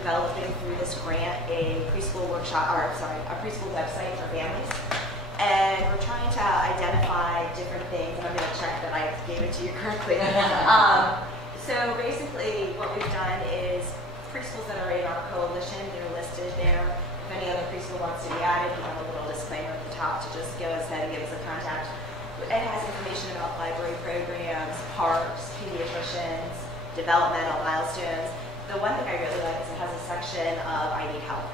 developing through this grant a preschool workshop, or sorry, a preschool website for families. And we're trying to identify different things, and I'm going to check that I gave it to you correctly. So basically what we've done is preschools that are in our coalition, they're listed there. If any other preschool wants to be added, we have a little disclaimer at the top to just go ahead and give us a contact. It has information about library programs, parks, pediatricians, developmental milestones. The one thing I really like is it has a section of I need help.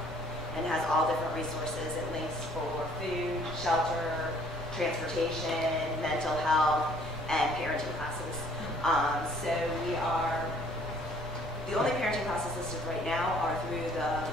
And has all different resources. It links for food, shelter, transportation, mental health, and parenting classes. So we are, the only parenting classes listed right now are through the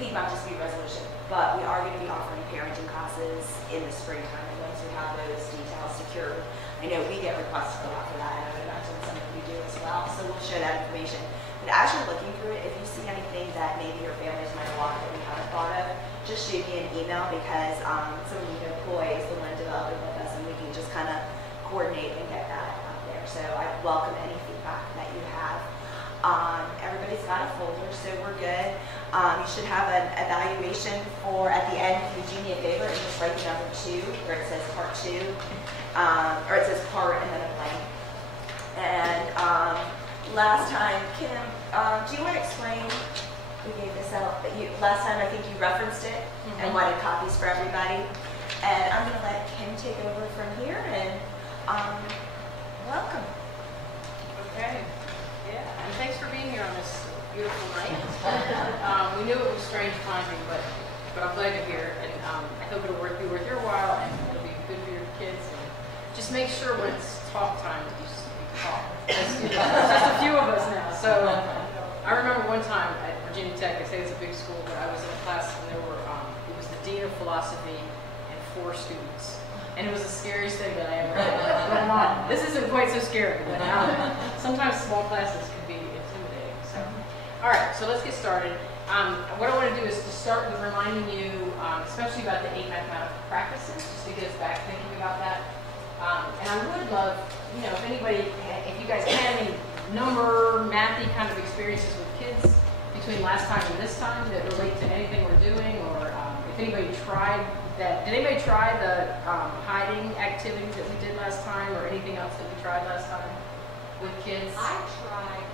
Piedmont Dispute Resolution, but we are going to be offering parenting classes in the springtime, and once we have those details secured. I know we get requests a lot for that, and I would imagine some of you do as well, so we'll share that information. But as you're looking through it, if you see anything that maybe your families might want that we haven't thought of, just shoot me an email, because some of you employees, the one developing with us, and we can just kind of coordinate and get that out there. So I welcome any feedback that you have. Everybody's got a folder, so we're good. You should have an evaluation for, at the end, if you do me a favor, and just write the number 2, where it says part 2, or it says part and then a blank. And last time, Kim, do you want to explain, we gave this out, but last time I think you referenced it and wanted copies for everybody. And I'm going to let Kim take over from here, and welcome. Okay, yeah, and thanks for being here on this beautiful night. We knew it was strange timing, but I'm glad you're here, and I hope it'll be worth your while, and it'll be good for your kids. And just make sure when it's talk time that you talk. There's just a few of us now. So I remember one time at Virginia Tech, they say it's a big school, but I was in a class and there were, it was the Dean of Philosophy and 4 students. And it was the scariest thing that I ever had. This isn't quite so scary, but sometimes small classes can be intimidating. So, all right, so let's get started. What I want to do is to start with reminding you, especially about the 8 mathematical practices, just to get us back thinking about that. And I would love, if anybody, if you guys had any number, mathy kind of experiences with kids between last time and this time that relate to anything we're doing, or if anybody tried that. Did anybody try the hiding activities that we did last time, or anything else that we tried last time with kids? I tried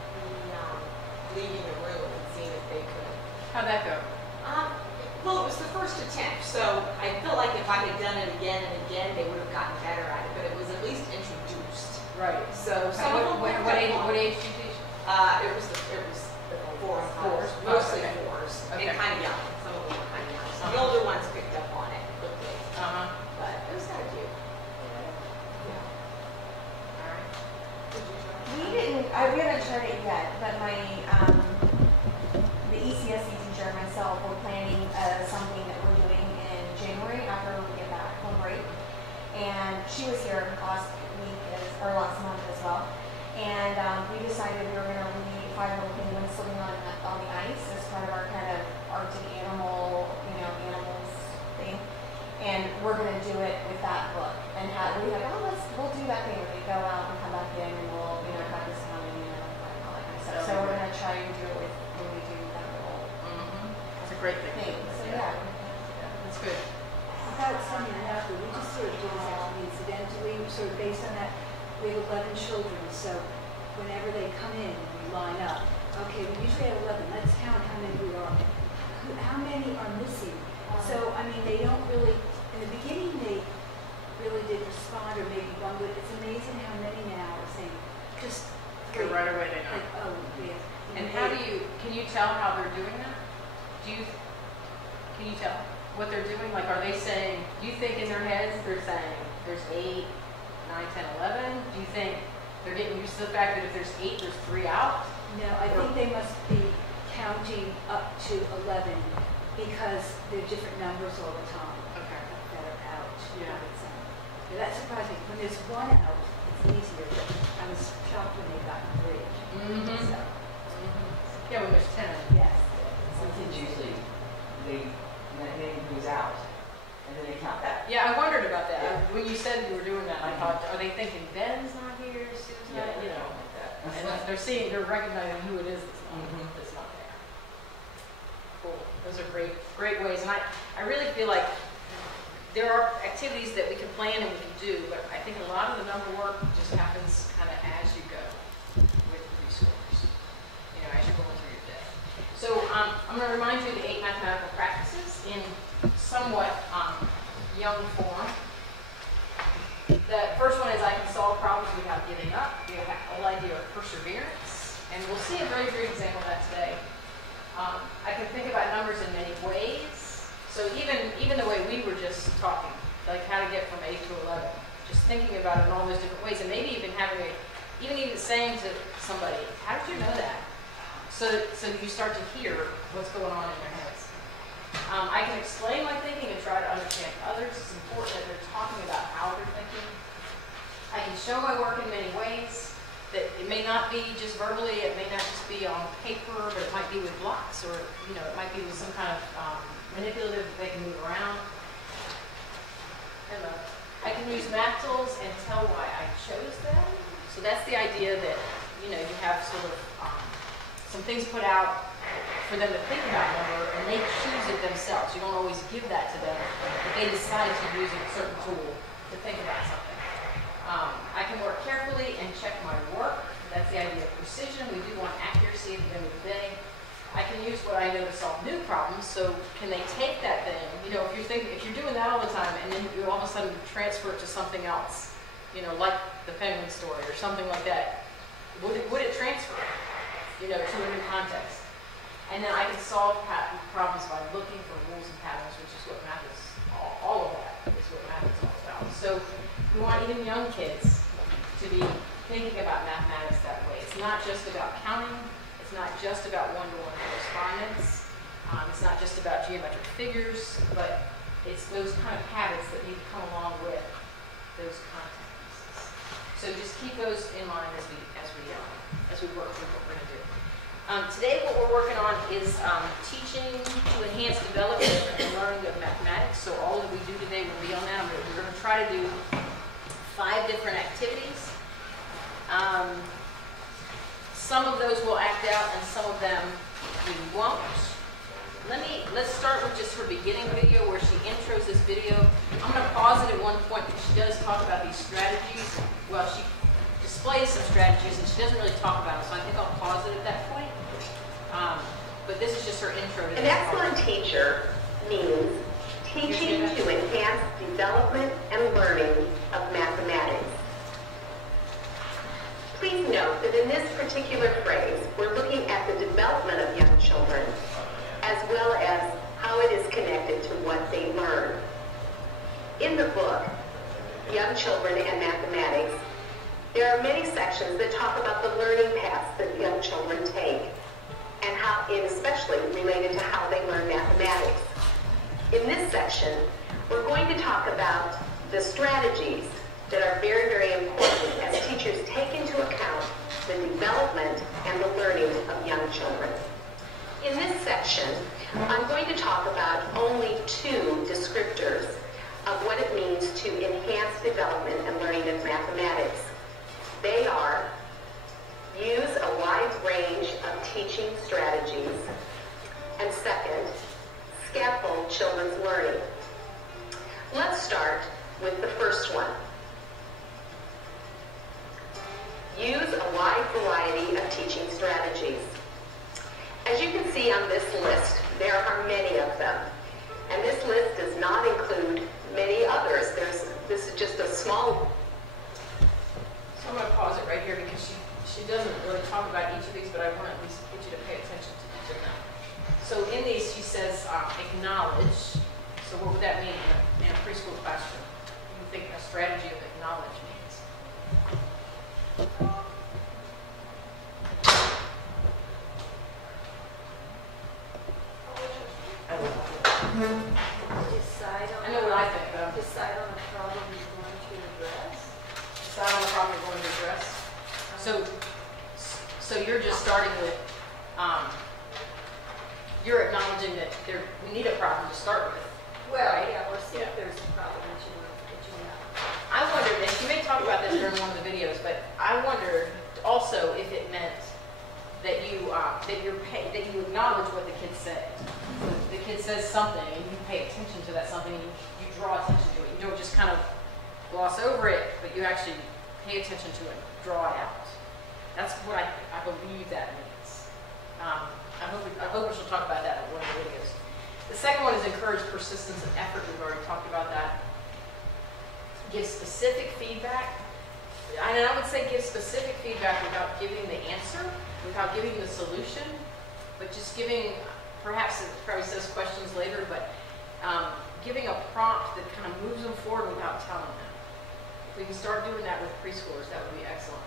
the leaving the room and seeing if they could. How'd that go? Well, it was the first attempt, so I feel like if I had done it again and again, they would have gotten better at it, but it was at least introduced. Right. So some of them what age did you teach? It was the 4 and 5s, mostly okay. 4s, Okay. and kind of young. Some of them were kind of young. So the older ones picked up on it quickly. But it was kind of cute. Yeah. All right. Did you try? We haven't tried it yet, but the ECSE teacher and myself were planning something that we're doing in January after we get back from break. And she was here last month as well. And we decided we were going to read 5 Little Penguins Swimming on the Ice as part of our kind of Arctic animals thing. And we're going to do it with that book. And we'll do that thing where we go out and come back in and we'll, have this one and all that kind of stuff. So we're going to try and do it when we do that little That's a great thing. So yeah. That's good. About summing it up, we just sort of did this actually incidentally, sort of based on that. We have 11 children, so whenever they come in and we line up, okay, we usually have 11. Let's count how many we are. How many are missing? So, I mean, they don't really, in the beginning, they really did respond, or maybe one would. It's amazing how many now are saying, just 3. Right away they know. Like, oh, yeah. And can you tell how they're doing that? Can you tell what they're doing? Like, are they saying, do you think in their heads they're saying there's 8, 9, 10, 11? Do you think they're getting used to the fact that if there's 8, there's 3 out? No, I think they must be counting up to 11 because they're different numbers all the time. Okay. That are out. Yeah. That surprised me. When there's 1 out, it's easier. But I was shocked when they got 3. So, Yeah, when there's 10. yes. Some kids usually leave and then it goes out, and then they count that. Yeah, I wondered about that. When you said you were doing that, I thought, are they thinking Ben's not here, Sue's not, Like that. and they're recognizing who it is that's not activities that we can plan and we can do, but I think a lot of the number work just happens kind of as you go with preschoolers, you know, as you're going through your day. So I'm going to remind you of the 8 mathematical practices in somewhat young form. The first one is I can solve problems without giving up. We have a whole idea of perseverance, and we'll see a very great example of that today. I can think about numbers in many ways. So even the way we were just talking, like how to get from 8 to 11, just thinking about it in all those different ways, and maybe even having it, even saying to somebody, how did you know that? So you start to hear what's going on in their heads. I can explain my thinking and try to understand others. It's important that they're talking about how they're thinking. I can show my work in many ways. That it may not be just verbally, it may not just be on paper, but it might be with blocks, or you know, it might be with some kind of manipulative that they can move around. Hello. I can use math tools and tell why I chose them. So that's the idea that, you know, you have sort of some things put out for them to think about a number, and they choose it themselves. You don't always give that to them, but they decide to use a certain tool to think about something. I can work carefully and check my work. That's the idea of precision. We do want accuracy at the end of the day. I can use what I know to solve new problems. So can they take that thing? You know, if you're doing that all the time, and then you all of a sudden transfer it to something else, you know, like the penguin story or something like that, would it transfer? You know, to a new context. And then I can solve problems by looking for rules and patterns, which is what math is. All of that is what math is all about. So we want even young kids to be thinking about mathematics that way. It's not just about counting. It's not just about one-to-one correspondence. It's not just about geometric figures, but it's those kind of habits that need to come along with those content pieces. So just keep those in mind as we work through what we're going to do. Today what we're working on is teaching to enhance development and learning of mathematics. So all that we do today will be on that. We're going to try to do 5 different activities. Some of those will act out and some of them we won't. Let's start with just her beginning video where she intros this video. I'm going to pause it at one point because she does talk about these strategies. Well, she displays some strategies and she doesn't really talk about them, so I think I'll pause it at that point. But this is just her intro to An excellent teacher means teaching to enhance development and learning of mathematics. Please note that in this particular phrase, we're looking at the development of young children, as well as how it is connected to what they learn. In the book, Young Children and Mathematics, there are many sections that talk about the learning paths that young children take, and how it especially related to how they learn mathematics. In this section, we're going to talk about the strategies that are very, very important as teachers take into account the development and the learning of young children. In this section, I'm going to talk about only 2 descriptors of what it means to enhance development and learning of mathematics. They are: use a wide range of teaching strategies, and second, scaffold children's learning. Let's start with the first one. Use a wide variety of teaching strategies. As you can see on this list, there are many of them. And this list does not include many others. This is just a small. So I'm going to pause it right here because she doesn't really talk about each of these, but I want to at least get you to pay attention to each of them. So in these, she says acknowledge. So what would that mean in a preschool classroom? You think a strategy of acknowledge means. I know what I think, but Decide on a problem you're going to address. decide on the problem you're going to address. So you're just starting with, you're acknowledging that we need a problem to start with. Well, right? yeah, or see Yeah. if there's a problem that you want to know. I wondered, and she may talk about this during one of the videos, but I wondered also if it meant that you acknowledge what the kid said. So the kid says something, and you pay attention to that something, and you draw attention to it. You don't just kind gloss over it, but you actually pay attention to it, draw it out. That's what I believe that means. I hope we shall talk about that in one of the videos. The second one is encourage persistence and effort. We've already talked about that. Give specific feedback. And I would say give specific feedback without giving the answer, without giving the solution, but just giving, perhaps it probably says questions later, but giving a prompt that kind of moves them forward without telling them. If we can start doing that with preschoolers, that would be excellent.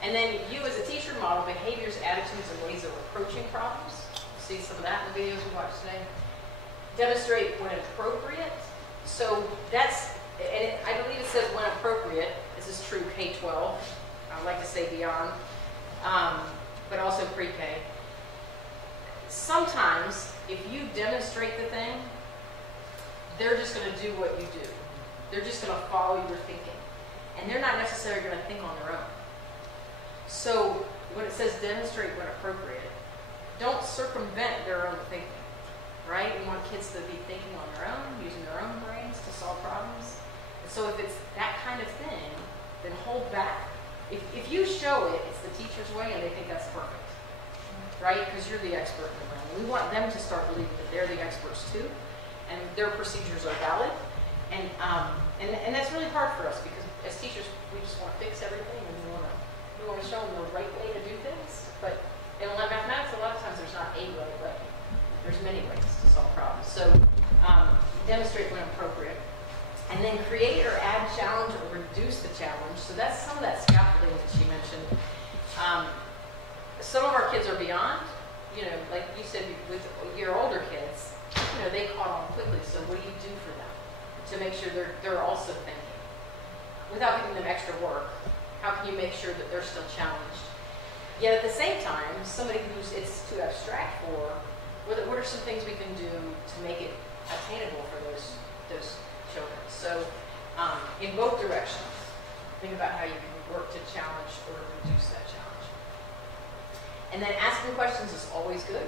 And then you as a teacher model behaviors, attitudes, and ways of approaching problems. See some of that in the videos we watched today. Demonstrate when appropriate. So that's, and I believe it says when appropriate. This is true K-12. I like to say beyond, but also pre-K. Sometimes, if you demonstrate the thing, they're just going to do what you do. They're just going to follow your thinking. And they're not necessarily going to think on their own. So when it says demonstrate when appropriate, don't circumvent their own thinking, right? We want kids to be thinking on their own, using their own brains to solve problems. And so if it's that kind of thing, then hold back. If you show it, it's the teacher's way and they think that's perfect, right? Because you're the expert in the room. We want them to start believing that they're the experts too, and their procedures are valid. And that's really hard for us because as teachers, we just want to fix everything and we want to show them the right way to do things. But in mathematics, a lot of times there's not a way, but there's many ways to solve problems. So demonstrate when appropriate. And then create or add challenge or reduce the challenge. So that's some of that scaffolding that she mentioned. Some of our kids are beyond, like you said, with your older kids, they caught on quickly. So what do you do for them to make sure they're also thinking? Without giving them extra work, how can you make sure that they're still challenged? Yet at the same time, somebody who's it's too abstract for, what are some things we can do to make it attainable for those children? So in both directions, think about how you can work to challenge or reduce that challenge. And then asking questions is always good.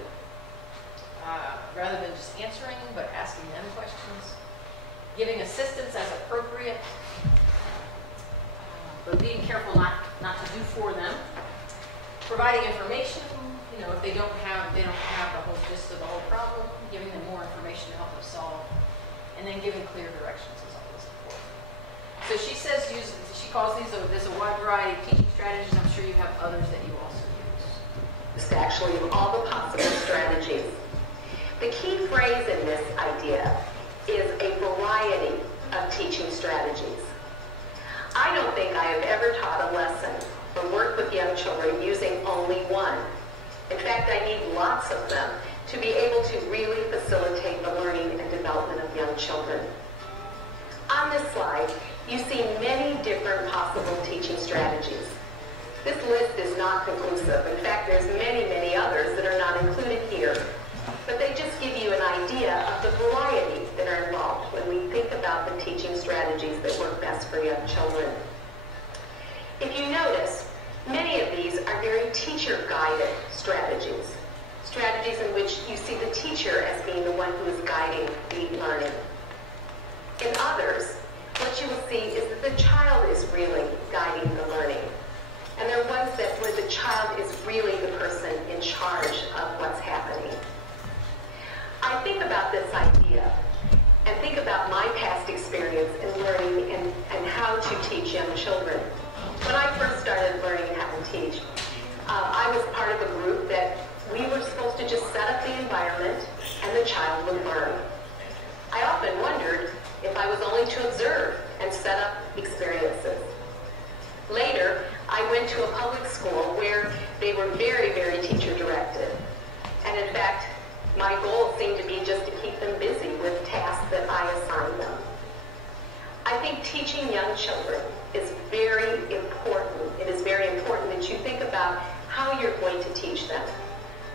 Rather than just answering, but asking them questions. Giving assistance as appropriate. But being careful not to do for them. Providing information, if they don't have the whole gist of the whole problem, giving them more information to help them solve, and then giving clear directions is always important. So she says she calls there's a wide variety of teaching strategies. I'm sure you have others that you also use. Actually, of all the possible strategies. The key phrase in this idea is a variety of teaching strategies. I don't think I have ever taught a lesson or worked with young children using only one. In fact, I need lots of them to be able to really facilitate the learning and development of young children. On this slide, you see many different possible teaching strategies. This list is not conclusive. In fact, there's many, many others that are not included here. But they just give you an idea of the variety that are involved when we think about the teaching strategies that work best for young children. If you notice, many of these are very teacher-guided strategies. Strategies in which you see the teacher as being the one who is guiding the learning. In others, what you will see is that the child is really guiding the learning. And there are ones where the child is really the person in charge of what's happening. I think about this idea and think about my past experience in learning and how to teach young children. When I first started learning how to teach, I was part of a group that we were supposed to just set up the environment and the child would learn. I often wondered if I was only to observe and set up experiences. Later, I went to a public school where they were very, very teacher-directed. And in fact, my goal seemed to be just to keep them busy with tasks that I assigned them. I think teaching young children is very important. It is very important that you think about how you're going to teach them.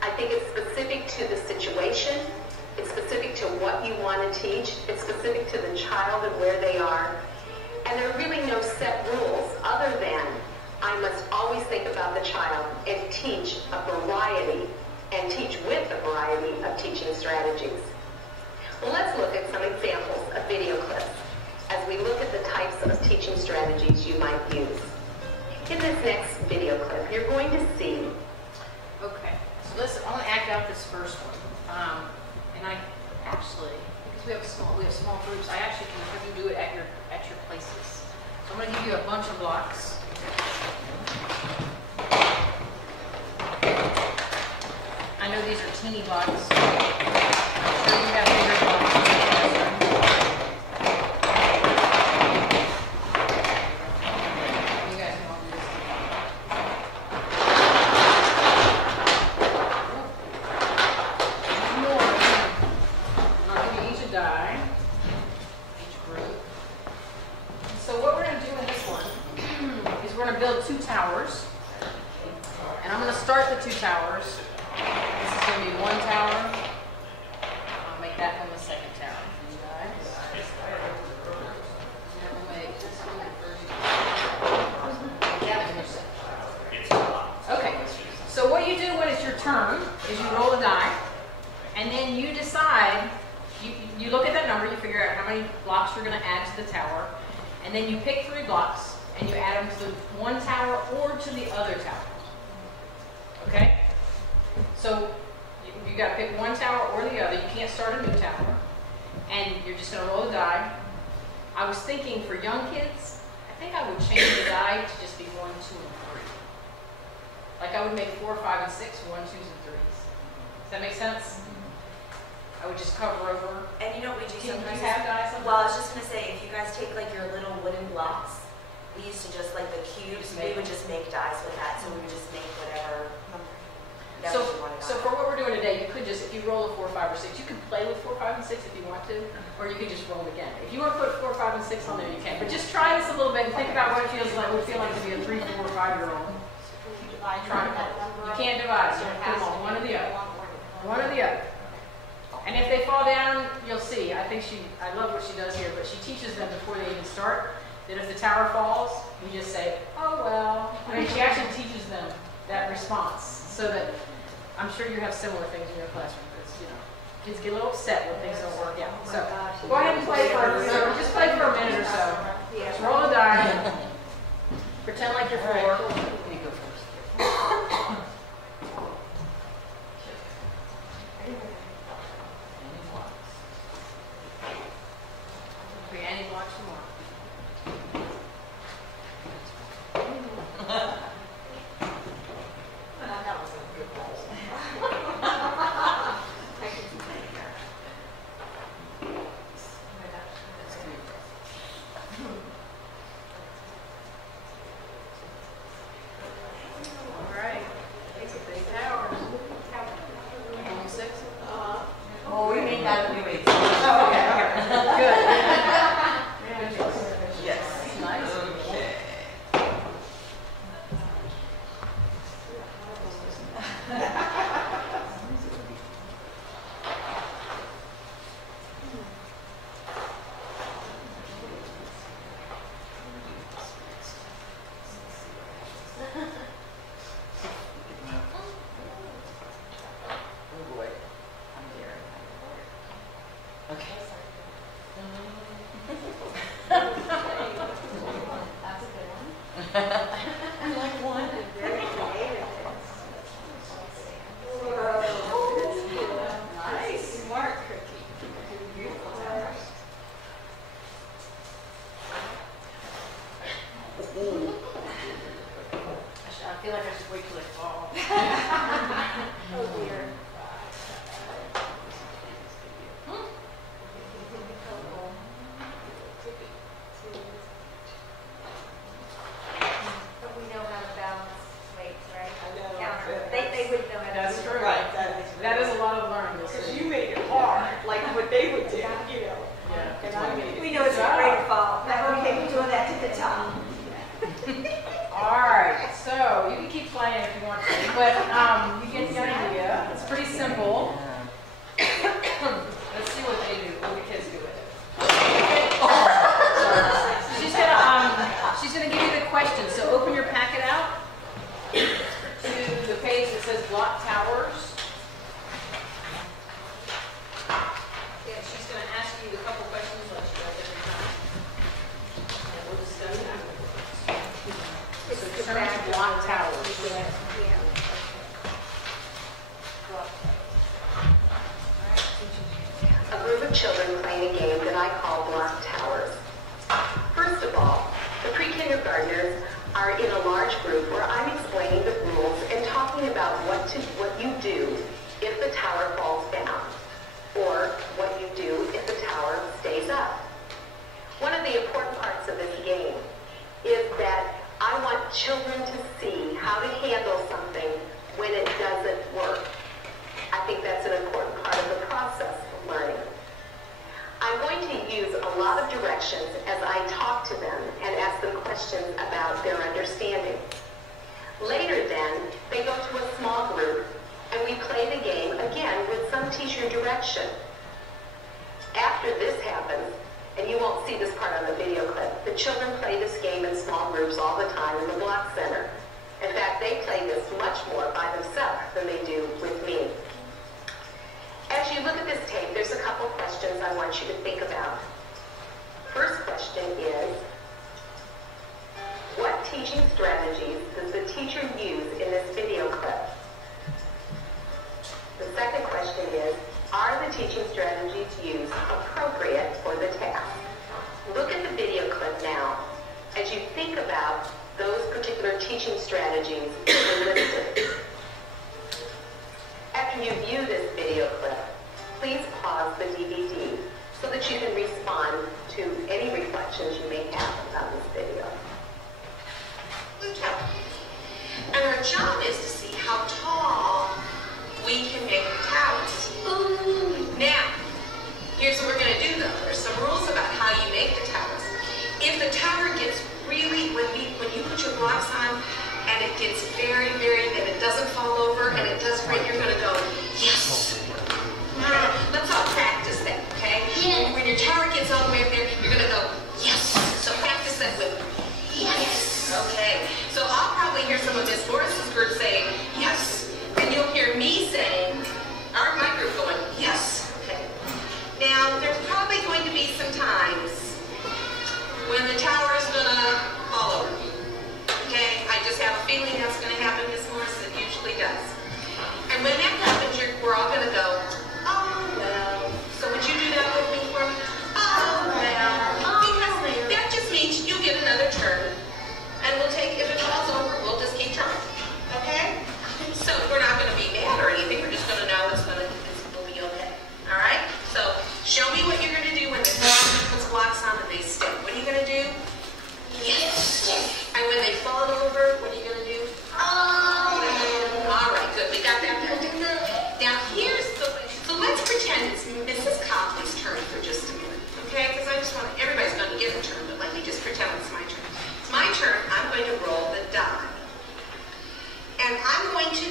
I think it's specific to the situation. It's specific to what you want to teach. It's specific to the child and where they are. And there are really no set rules other than I must always think about the child and teach a variety and teach with a variety of teaching strategies. Well, let's look at some examples of video clips. as we look at the types of teaching strategies you might use. In this next video clip, you're going to see. Okay, so listen, I want to act out this first one. And I actually, because we have small groups, I actually can have you do it at your places. So I'm going to give you a bunch of blocks. I know these are teeny blocks. I'm sure you have bigger blocks in your classroom. You guys can all do this. I'll give you each a die, each group. So what we're going to do in this one is we're going to build 2 towers. And I'm going to start the 2 towers. This is going to be 1 tower. I'll make that one the 2nd tower for you guys. And we'll make this one the 1st tower. That one the 2nd tower. Okay, so what you do when it's your turn is you roll a die, and then you decide, you look at that number, you figure out how many blocks you're going to add to the tower, and then you pick 3 blocks, and you add them to one tower or to the other tower. Okay? So you got to pick one tower or the other. You can't start a new tower. And you're just going to roll the die. I was thinking for young kids, I think I would change the die to just be 1, 2, and 3. Like I would make 4, 5, and 6, 1, 2s, and 3s. Does that make sense? I would just cover over. And you know what we do Do you sometimes? have dice? Well, I was just gonna say, if you guys take like your little wooden blocks, we used to just like the cubes, we would just make dice with that, so we would just make whatever number you wanted So on. for what we're doing today, you could just, if you roll a 4, 5, or 6, you can play with 4, 5, and 6 if you want to, or you could just roll it again. If you want to put 4, 5, and 6 on there, you can. But just try this a little bit and think about what it feels like. Would feel like to be a 3, 4, or 5-year-old. Try to. You can't divide. So you put them on one or the other. One or the other. And if they fall down, you'll see. I love what she does here, but she teaches them before they even start that if the tower falls, you just say, oh well. I mean, she actually teaches them that response so that I'm sure you have similar things in your classroom because, kids get a little upset when things don't work out. So go ahead and play just play for a minute or so. Just roll a die. Pretend like you're 4. You go first. Any blocks? Be any blocks you want. That was a good one. That's good. All right. It's a big tower. Only 6? of children playing a game that I call block towers. First of all, the pre-kindergartners are in a large group where I'm explaining the rules and talking about what you do if the tower falls down, or what you do if the tower stays up. One of the important parts of this game is that I want children to see how to handle something when it doesn't work. I think that's an important part of the process of learning. I'm going to use a lot of directions as I talk to them and ask them questions about their understanding. Later then, they go to a small group and we play the game again with some teacher direction. After this happens, and you won't see this part on the video clip, the children play this game in small groups all the time in the block center. In fact, they play this much more by themselves than they do with me. As you look at this tape, there's a couple questions I want you to think about. First question is, what teaching strategies does the teacher use in this video clip? The second question is, are the teaching strategies used appropriate for the task? Look at the video clip now as you think about those particular teaching strategies that are listed. After you view this video clip, please pause the DVD so that you can respond to any reflections you may have about this video. Good job. And our job is to see how tall we can make the towers. Now, here's what we're going to do though. There's some rules about how you make the towers. If the tower gets really, when you put your blocks on and it gets very, and it doesn't fall over and it does great, you're going to go, yes. Let's all practice that, okay? Yeah. When your tower gets all the way up there, you're going to go, yes. So practice that with me. Yes. Okay. So I'll probably hear some of Miss Morris's group saying, yes. And you'll hear me saying, or my group going, yes. Okay. Now, there's probably going to be some times when the tower is going to fall over. Okay? I just have a feeling that's going to happen, Miss Morris. It usually does. And when that happens, we're all going to go, oh, well. So would you do that with me for me? Oh, well. Because that just means you get another turn. And we'll take, if it falls over, we'll just keep trying. Okay? So we're not going to be mad or anything. We're just going to know will be okay. All right? So show me what you're going to do when the tower puts blocks on and they stick. What are you going to do? Yes. And when they fall over, what are you going to do? Oh. All right, good. We got that. Now here's the way. So let's pretend it's Mrs. Copley's turn for just a minute. Okay? Because I just want everybody's going to get a turn, but let me just pretend it's my turn. It's my turn. I'm going to roll the die. And I'm going to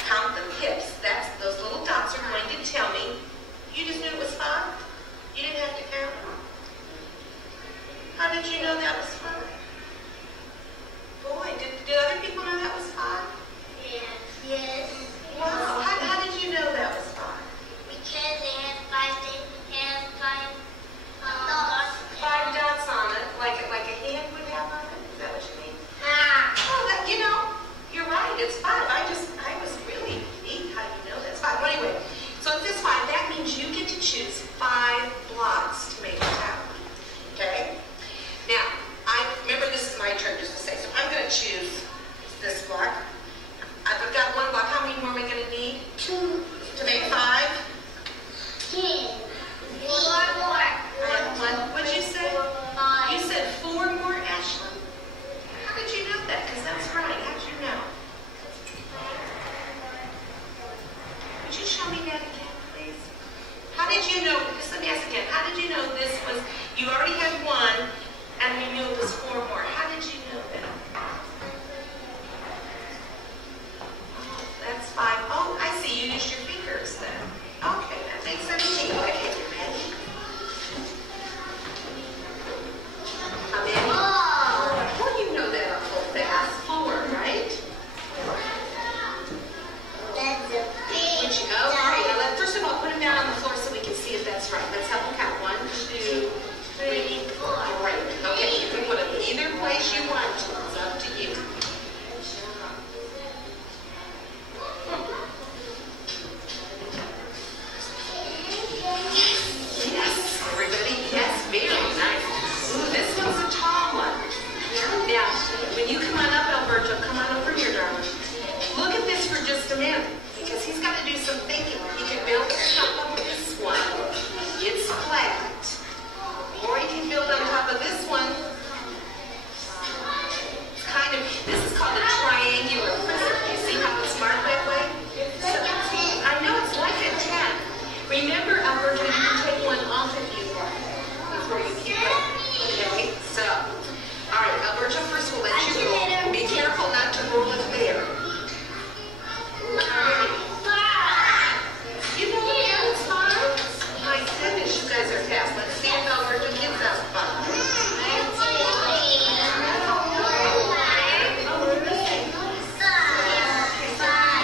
count the pips. Those little dots are going to tell me. You just knew it was 5? You didn't have to count? How did you know that was 5? Boy, did other people know that was 5? Yes. Wow, how did you know that was 5? Because they had 5 things, and 5 dots. 5 dots on it, like a hand would have on it? Is that what you mean? Oh, you're right, it's 5. I was really neat how you know that's 5. Well, anyway, so if it's 5, that means you get to choose 5 blocks to make a tower. Okay? Now, remember this is my turn just to say, so I'm going to choose this block. I've got 1 block. How many more am I going to need? 2. To make 5? 10. 4 more. What did you say? 5. You said 4 more, Ashley? How did you know that? Because that's right. How did you know? Would you show me that again, please? How did you know? Just let me ask again. How did you know this was, you already had 1, and we knew it was 4 more. How did you know that? Oh, that's 5. Oh, I see. You used your fingers then. Okay, that makes sense to me. Okay, you ready? How many? Well, you know that awful fast. 4, right? That's a big Okay, now first of all, put them down on the floor so we can see if that's right. Let's have them count. 1, 2, 3, 4. Great. Okay, you can put them either Remember, Alberta, you can take one off if you want before you keep it. Okay, so, all right, Alberta, first we'll let you roll. Be careful not to roll it there. You know what, it's fine. My goodness, you guys are fast. Let's see if Alberta gets that fun.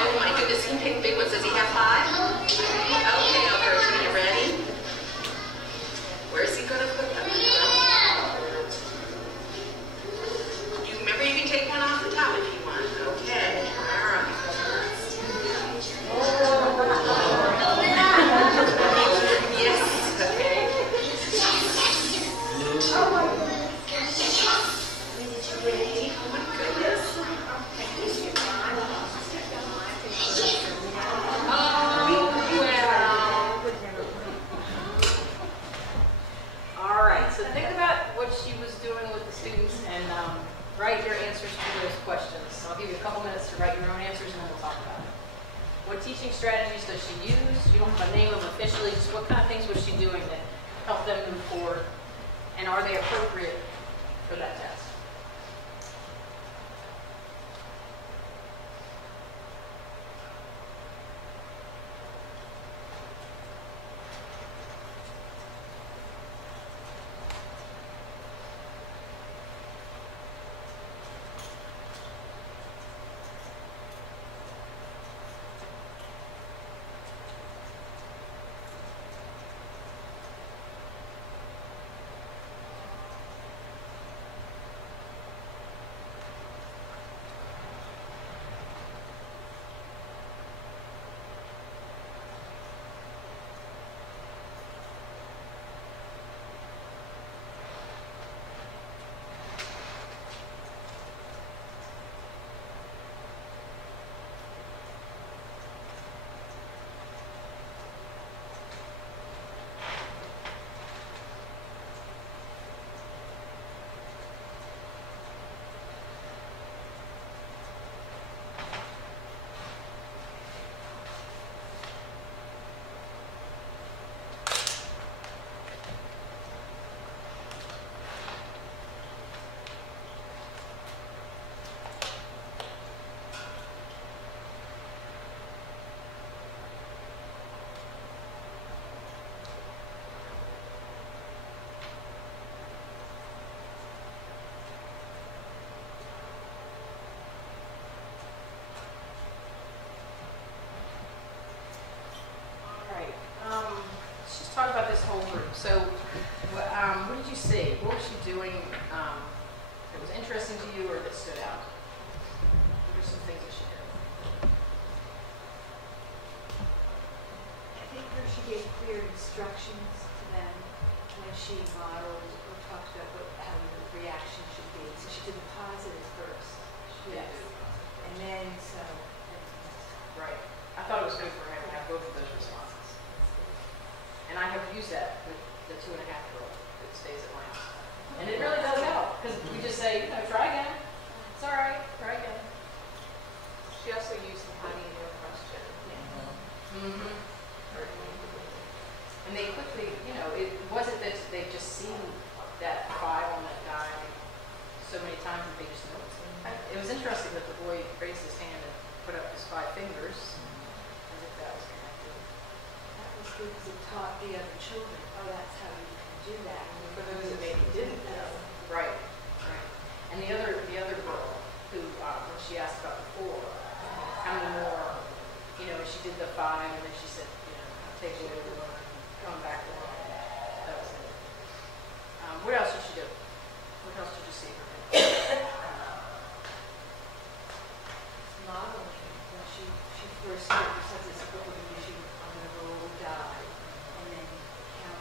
Oh my goodness, he picked big ones. Does he have 5? Okay, Alberta, you ready? Where's he gonna put them? You remember you can take one off the top if you want. Okay, all right. Yes, okay. Oh my goodness. Oh my goodness. All right, so think about what she was doing with the students and write your answers to those questions. So I'll give you a couple minutes to write your own answers and then we'll talk about it. What teaching strategies does she use? You don't have to name them officially, just what kind of things was she doing that helped them move forward? And are they appropriate for that test? Talk about this whole group. So, what did you see? What was she doing that was interesting to you or that stood out? What are some things that she did? I think where she gave clear instructions to them when she modeled or talked about how the reaction should be. So she did the positive first. Yes. And then Right. I thought it was good for her to have both of those responses. And I have used that with the 2.5-year-old that stays at my house. And it really does help, because we just say, try again. It's all right, try again. She also used the how do you know question. Mm-hmm. And they quickly, it wasn't that they've just seen that 5 on that die so many times that they just know it. It was interesting that the boy raised his hand and put up his 5 fingers, as if that was connected. that was good because it taught the other children, oh, that's how you can do that. And For those that maybe didn't know. Right. And the other girl who, when she asked about the 4, how many more, she did the 5 and then she said, take away the 1, going back to 1. That was it. What else did she do? What else did you see her do? Modeling, when she first said this book of issue on the roll die, and then count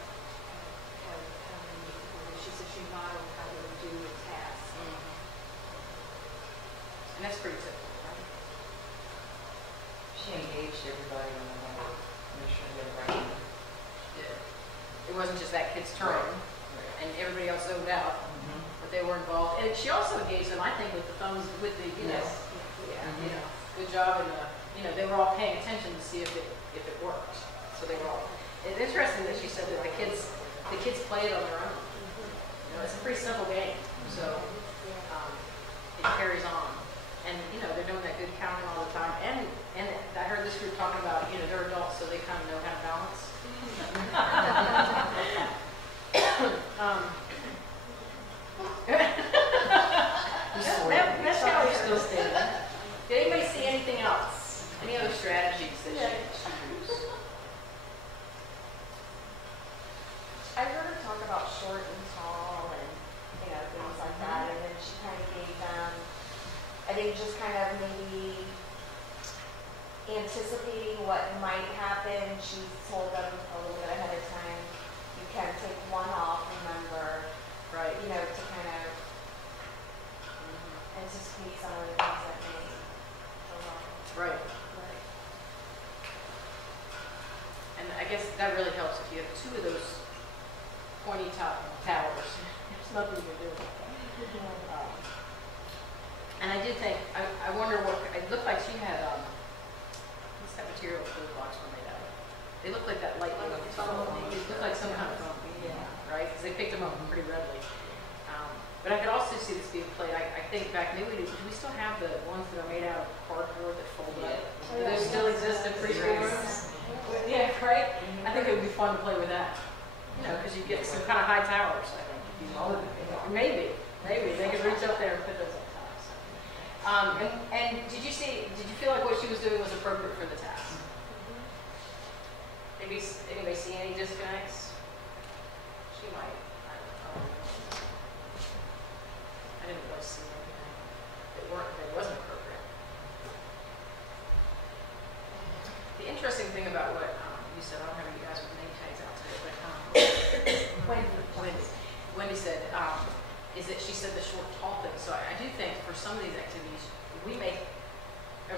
how many people. She said she modeled how they would do a task. And that's pretty simple, right? She engaged everybody in the way, make sure they're right. Yeah. It wasn't just that kid's turn, and everybody else zoned out, but they were involved. And she also engaged them, I think, with the thumbs, with the, Yes. good job, and they were all paying attention to see if it worked. So they were all. it's interesting that she said that the kids play it on their own. It's a pretty simple game, so it carries on. And they're doing that good counting all the time. And I heard this group talking about they're adults, so they kind of know how to balance. That's how you're still standing. Did anybody see anything else? Any other strategies that she used? I heard her talk about short and tall and things like that, and then she kind of gave them, I think, just kind of maybe anticipating what might happen. She told them a little bit ahead of time. You can take one off, remember, Right. to kind of anticipate some of the things that may go wrong. Right. And I guess that really helps if you have two of those pointy top towers. There's nothing you can do about that. And I did think, I wonder what, it looked like she had, what's that material those blocks were made out of? They look like that lightning. It looked like some kind of foam, right? Because they picked them up pretty readily. But I could also see this being played. I think back, maybe do we still have the ones that are made out of cardboard that fold up? Do those still exist in preschool rooms? Yeah, right? I think it would be fun to play with that. Because you get some kind of high towers, I think. Maybe they could reach up there and put those up top. And did you feel like what she was doing was appropriate for the task? Anybody see any disconnects? She might. I didn't really see anything that wasn't appropriate. The interesting thing about what you said, I don't have you guys with name tags out today, but Wendy said, is that she said the short tall thing. So I do think for some of these activities, we may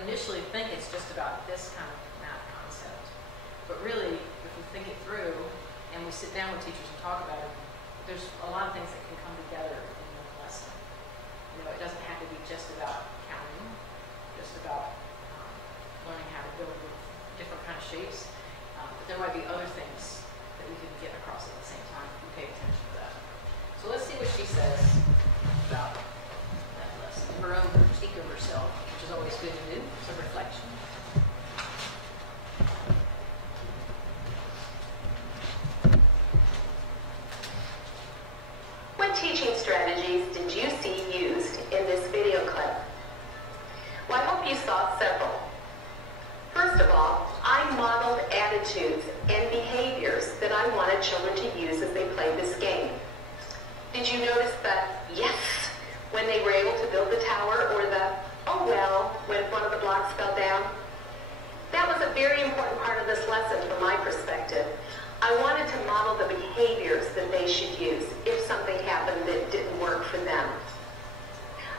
initially think it's just about this kind of math concept. But really, if we think it through and we sit down with teachers and talk about it, there's a lot of things that can come together in the lesson. It doesn't have to be just about counting, just about learning how to build with different kind of shapes. But there might be other things that we can get across at the same time if we pay attention to that. So let's see what she says about that lesson. Her own critique of herself, which is always good to do. It's a reflection. What teaching strategies did you see used in this video clip? Well, I hope you saw several. First of all, I modeled attitudes and behaviors that I wanted children to use as they played this game. Did you notice the yes when they were able to build the tower, or the oh well when one of the blocks fell down? That was a very important part of this lesson from my perspective. I wanted to model the behaviors that they should use if something happened that didn't work for them.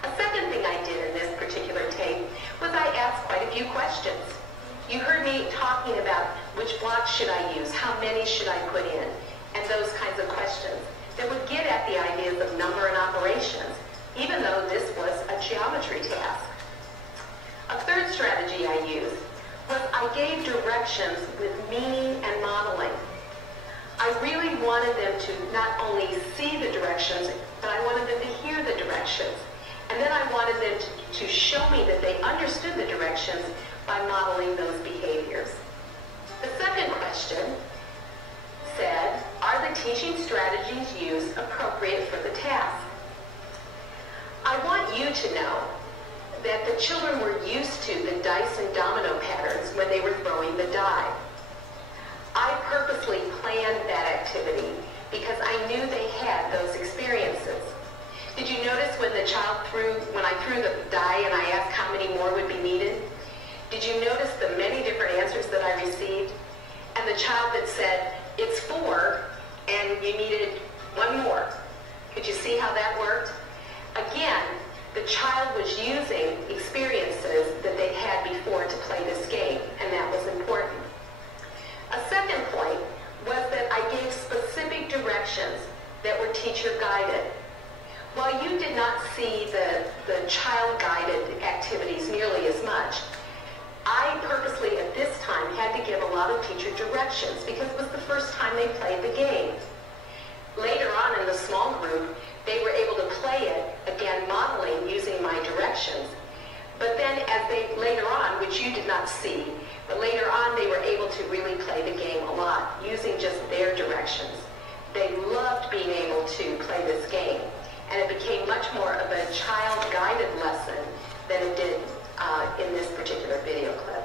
A second thing I did in this particular tape was I asked quite a few questions. You heard me talking about which blocks should I use, how many should I put in, and those kinds of questions that would get at the ideas of number and operations, even though this was a geometry task. A third strategy I used was I gave directions with meaning and modeling. I really wanted them to not only see the directions, but I wanted them to hear the directions. And then I wanted them to show me that they understood the directions by modeling those behaviors. The second question said, are the teaching strategies used appropriate for the task? I want you to know that the children were used to the dice and domino patterns when they were throwing the die. I purposely planned that activity because I knew they had those experiences. Did you notice when I threw the die and I asked how many more would be needed? Did you notice the many different answers that I received? And the child that said, it's 4, and you needed 1 more. Could you see how that worked? Again, the child was using experiences that they had before to play this game, and that was important. A second point was that I gave specific directions that were teacher-guided. While you did not see the child-guided activities nearly as much, I purposely this time had to give a lot of teacher directions because it was the first time they played the game. Later on in the small group, they were able to play it, again modeling using my directions. But then as they, later on, which you did not see, but later on they were able to really play the game a lot using just their directions. They loved being able to play this game, and it became much more of a child-guided lesson than it did in this particular video clip.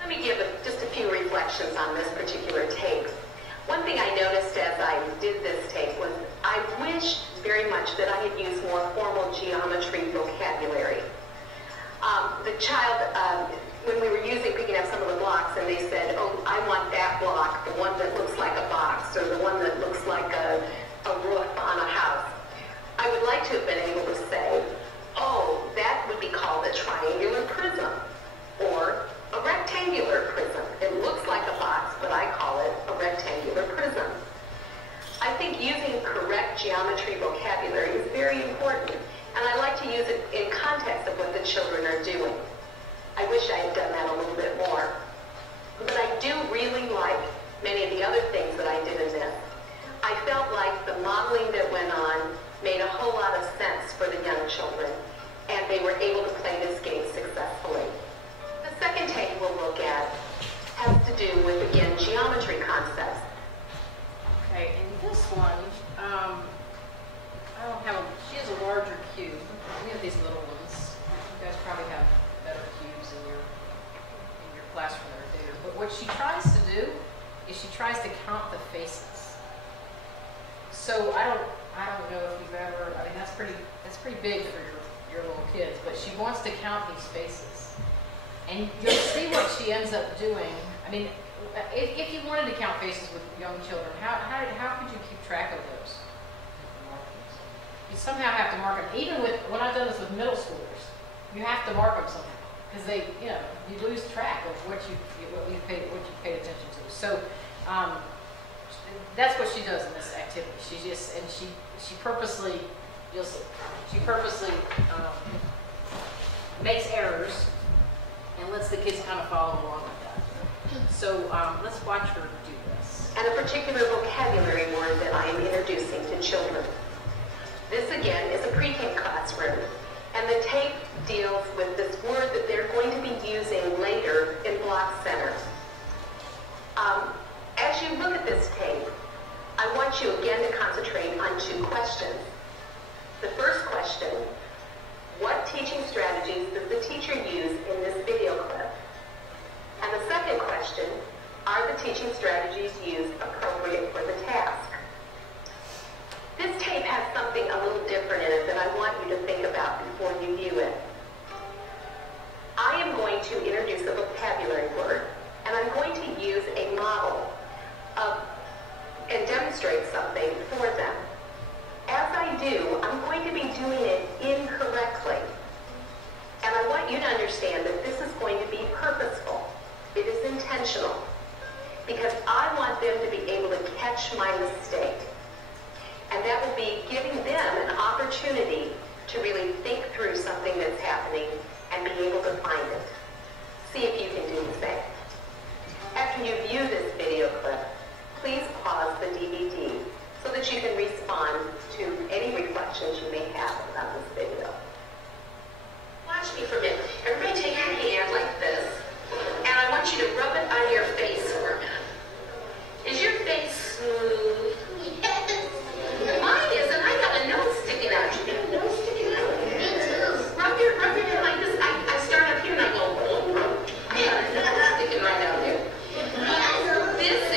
Let me give just a few reflections on this particular tape. One thing I noticed as I did this tape was I wished very much that I had used more formal geometry vocabulary. The child, when we were picking up some of the blocks, and they said, oh, I want that block, the one that looks like a box, or the one that looks like a roof on a house. I would like to have been able to say, oh, that would be called a triangular prism, or a rectangular prism. It looks like a box, but I call it a rectangular prism. I think using correct geometry vocabulary is very important, and I like to use it in context of what the children are doing. I wish I had done that a little bit more. But I do really like many of the other things that I did in this. I felt like the modeling that went on made a whole lot of sense for the young children, and they were able to play this game successfully. The second tape we'll look at has to do with, again, geometry concepts. Okay, in this one, I don't have she has a larger cube. We have these little ones. You guys probably have better cubes in your classroom that are bigger. But what she tries to do is she tries to count the faces. So I don't know if you've ever, I mean that's pretty big for your little kids, but she wants to count these faces. And you'll see what she ends up doing. I mean, if you wanted to count faces with young children, how could you keep track of those? You somehow have to mark them. Even when I've done this with middle schoolers, you have to mark them somehow because you lose track of what you paid attention to. So that's what she does in this activity. She purposely makes errors and lets the kids kind of follow along with that. So let's watch her do this. And a particular vocabulary word that I am introducing to children. This, again, is a pre-K classroom, and the tape deals with this word that they're going to be using later in block center. As you look at this tape, I want you again to concentrate on two questions. The first question, what teaching strategies does the teacher use in this video clip? And the second question, are the teaching strategies used appropriate for the task? This tape has something a little different in it that I want you to think about before you view it. I am going to introduce a vocabulary word, and I'm going to use a model and demonstrate something for them. As I do, I'm going to be doing it incorrectly. And I want you to understand that this is going to be purposeful. It is intentional. Because I want them to be able to catch my mistake. And that will be giving them an opportunity to really think through something that's happening and be able to find it. See if you can do the same. After you view this video clip, please pause the DVD so that you can respond to any reflections you may have about this video. Watch me for a minute. Everybody take your hand like this, and I want you to rub it on your face for a minute. Is your face smooth? Yes. Mine is, and I got a nose sticking out. You got a nose sticking out? Me too. Rub your hand like this. I start up here and I go, yeah, it's sticking right out there. This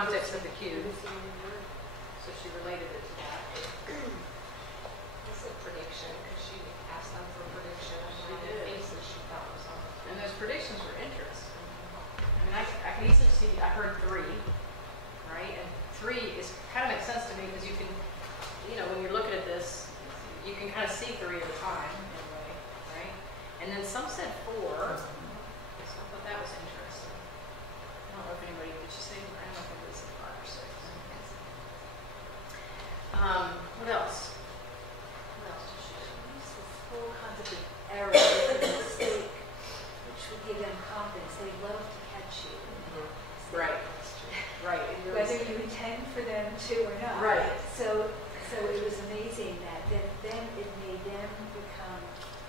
context of the cube. So she related it to that. It's a prediction, because she asked them for a prediction of She the did. faces she thought was on. And those predictions were interesting. I mean, I can easily see, I heard 3, right? And 3 is kind of makes sense to me because you can, when you're looking at this, you can kind of see 3 at a time in a way, right? And then some said 4. So I thought that was interesting. I don't know if anybody, did you say, I don't know if anybody said 5 or 6. What else? What else did she do? Use this whole concept of error as a mistake, which would give them confidence. They love to catch you. Right. Right. Whether you intend for them to or not. Right. So it was amazing that then it made them become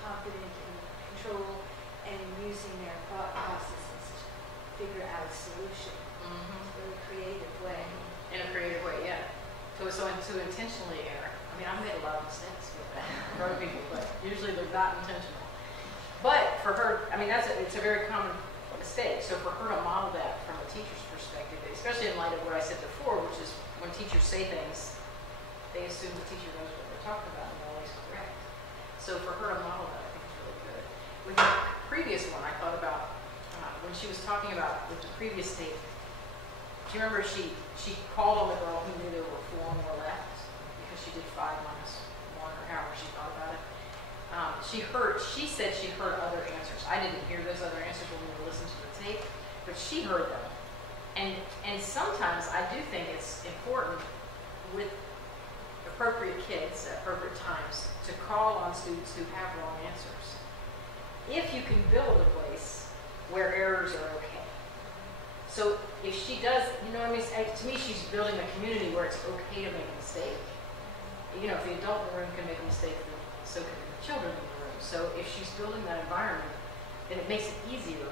confident in control and using their thought processes to figure out a solution in a very creative way. In a creative way, yeah. So to intentionally err. I mean, I've made a lot of mistakes with that for other people, but usually they're not intentional. But for her, I mean, it's a very common mistake. So for her to model that from a teacher's perspective, especially in light of what I said before, which is when teachers say things, they assume the teacher knows what they're talking about and they're always correct. So for her to model that, I think is really good. With the previous one, I thought about when she was talking about with the previous state. Do you remember she called on the girl who knew there were 4 more left because she did 5 minus 1 or however she thought about it. She said she heard other answers. I didn't hear those other answers when we were listening to the tape, but she heard them. And sometimes I do think it's important with appropriate kids at appropriate times to call on students who have wrong answers. If you can build a place where errors are okay. So if she does, I mean, to me she's building a community where it's okay to make a mistake. If the adult in the room can make a mistake, then so can the children in the room. So if she's building that environment, then it makes it easier.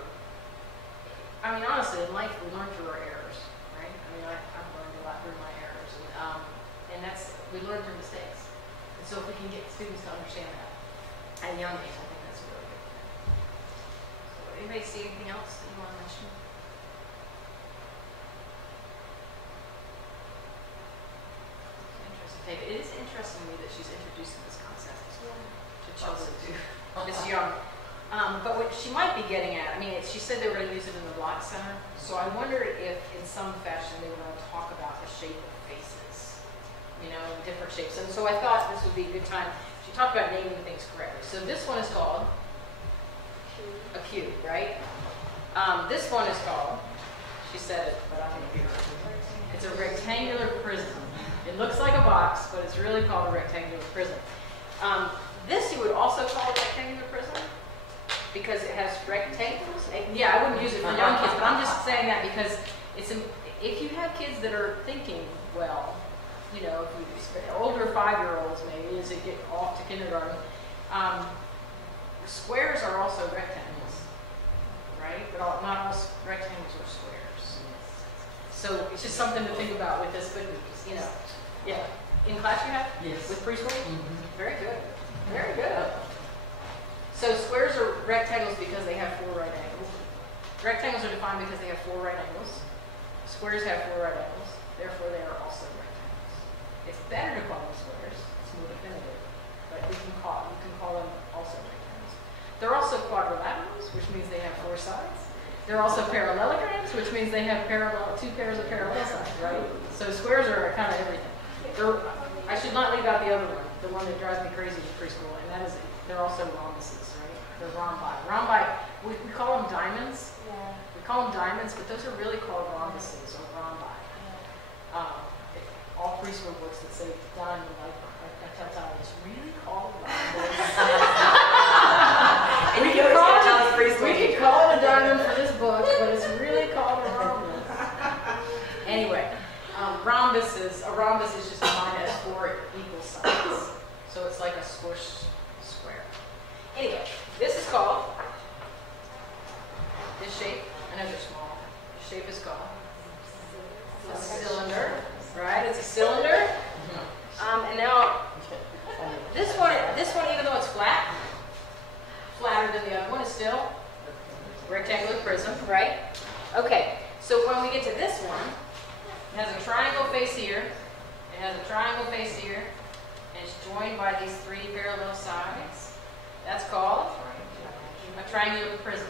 I mean, honestly, in life we learn through our errors, right? I mean, I've learned a lot through my errors, and we learn through mistakes. And so if we can get students to understand that at a young age, I think that's a really good thing. So anybody see anything else that you want to mention? It is interesting to me that she's introducing this concept to children this young. But what she might be getting at, I mean, she said they were going to use it in the block center. So I wondered if in some fashion they were going to talk about the shape of faces, different shapes. And so I thought this would be a good time. She talked about naming things correctly. So this one is called a cube, right? This one is called, she said it, but I'm going to hear it. It's a rectangular prism. It looks like a box, but it's really called a rectangular prism. This you would also call a rectangular prism because it has rectangles. Yeah, I wouldn't use it for young kids, but I'm just saying that because if you have kids that are thinking well, if you older 5-year-olds maybe as they get off to kindergarten, squares are also rectangles, right? But not all rectangles are squares. So it's just something to think about with this, but yeah. In class you have? Yes. With preschool? Very good. Very good. So squares are rectangles because they have 4 right angles. Rectangles are defined because they have 4 right angles. Squares have 4 right angles. Therefore, they are also rectangles. It's better to call them squares. It's more definitive. But you can call them also rectangles. They're also quadrilaterals, which means they have 4 sides. They're also parallelograms, which means they have 2 pairs of parallel sides, right? So squares are kind of everything. I should not leave out the other one, the one that drives me crazy with preschool, and that is they're also rhombuses, right? They're rhombi. Rhombi, we call them diamonds. Yeah. We call them diamonds, but those are really called rhombuses or rhombi. All preschool books that say diamond, like I tell Tyler, it's really called rhombus. And we can call it a diamond for this book, but it's really called a rhombus. Anyway. A rhombus is just defined as 4 equal sides. So it's like a squished square. Anyway, this is called, this shape, I know they're small, this shape is called a cylinder, right? It's a cylinder. And now, this one, even though it's flatter than the other one, is still rectangular prism, right? Okay, so when we get to this one, It has a triangle face here. It has a triangle face here. And it's joined by these 3 parallel sides. That's called a triangular prism.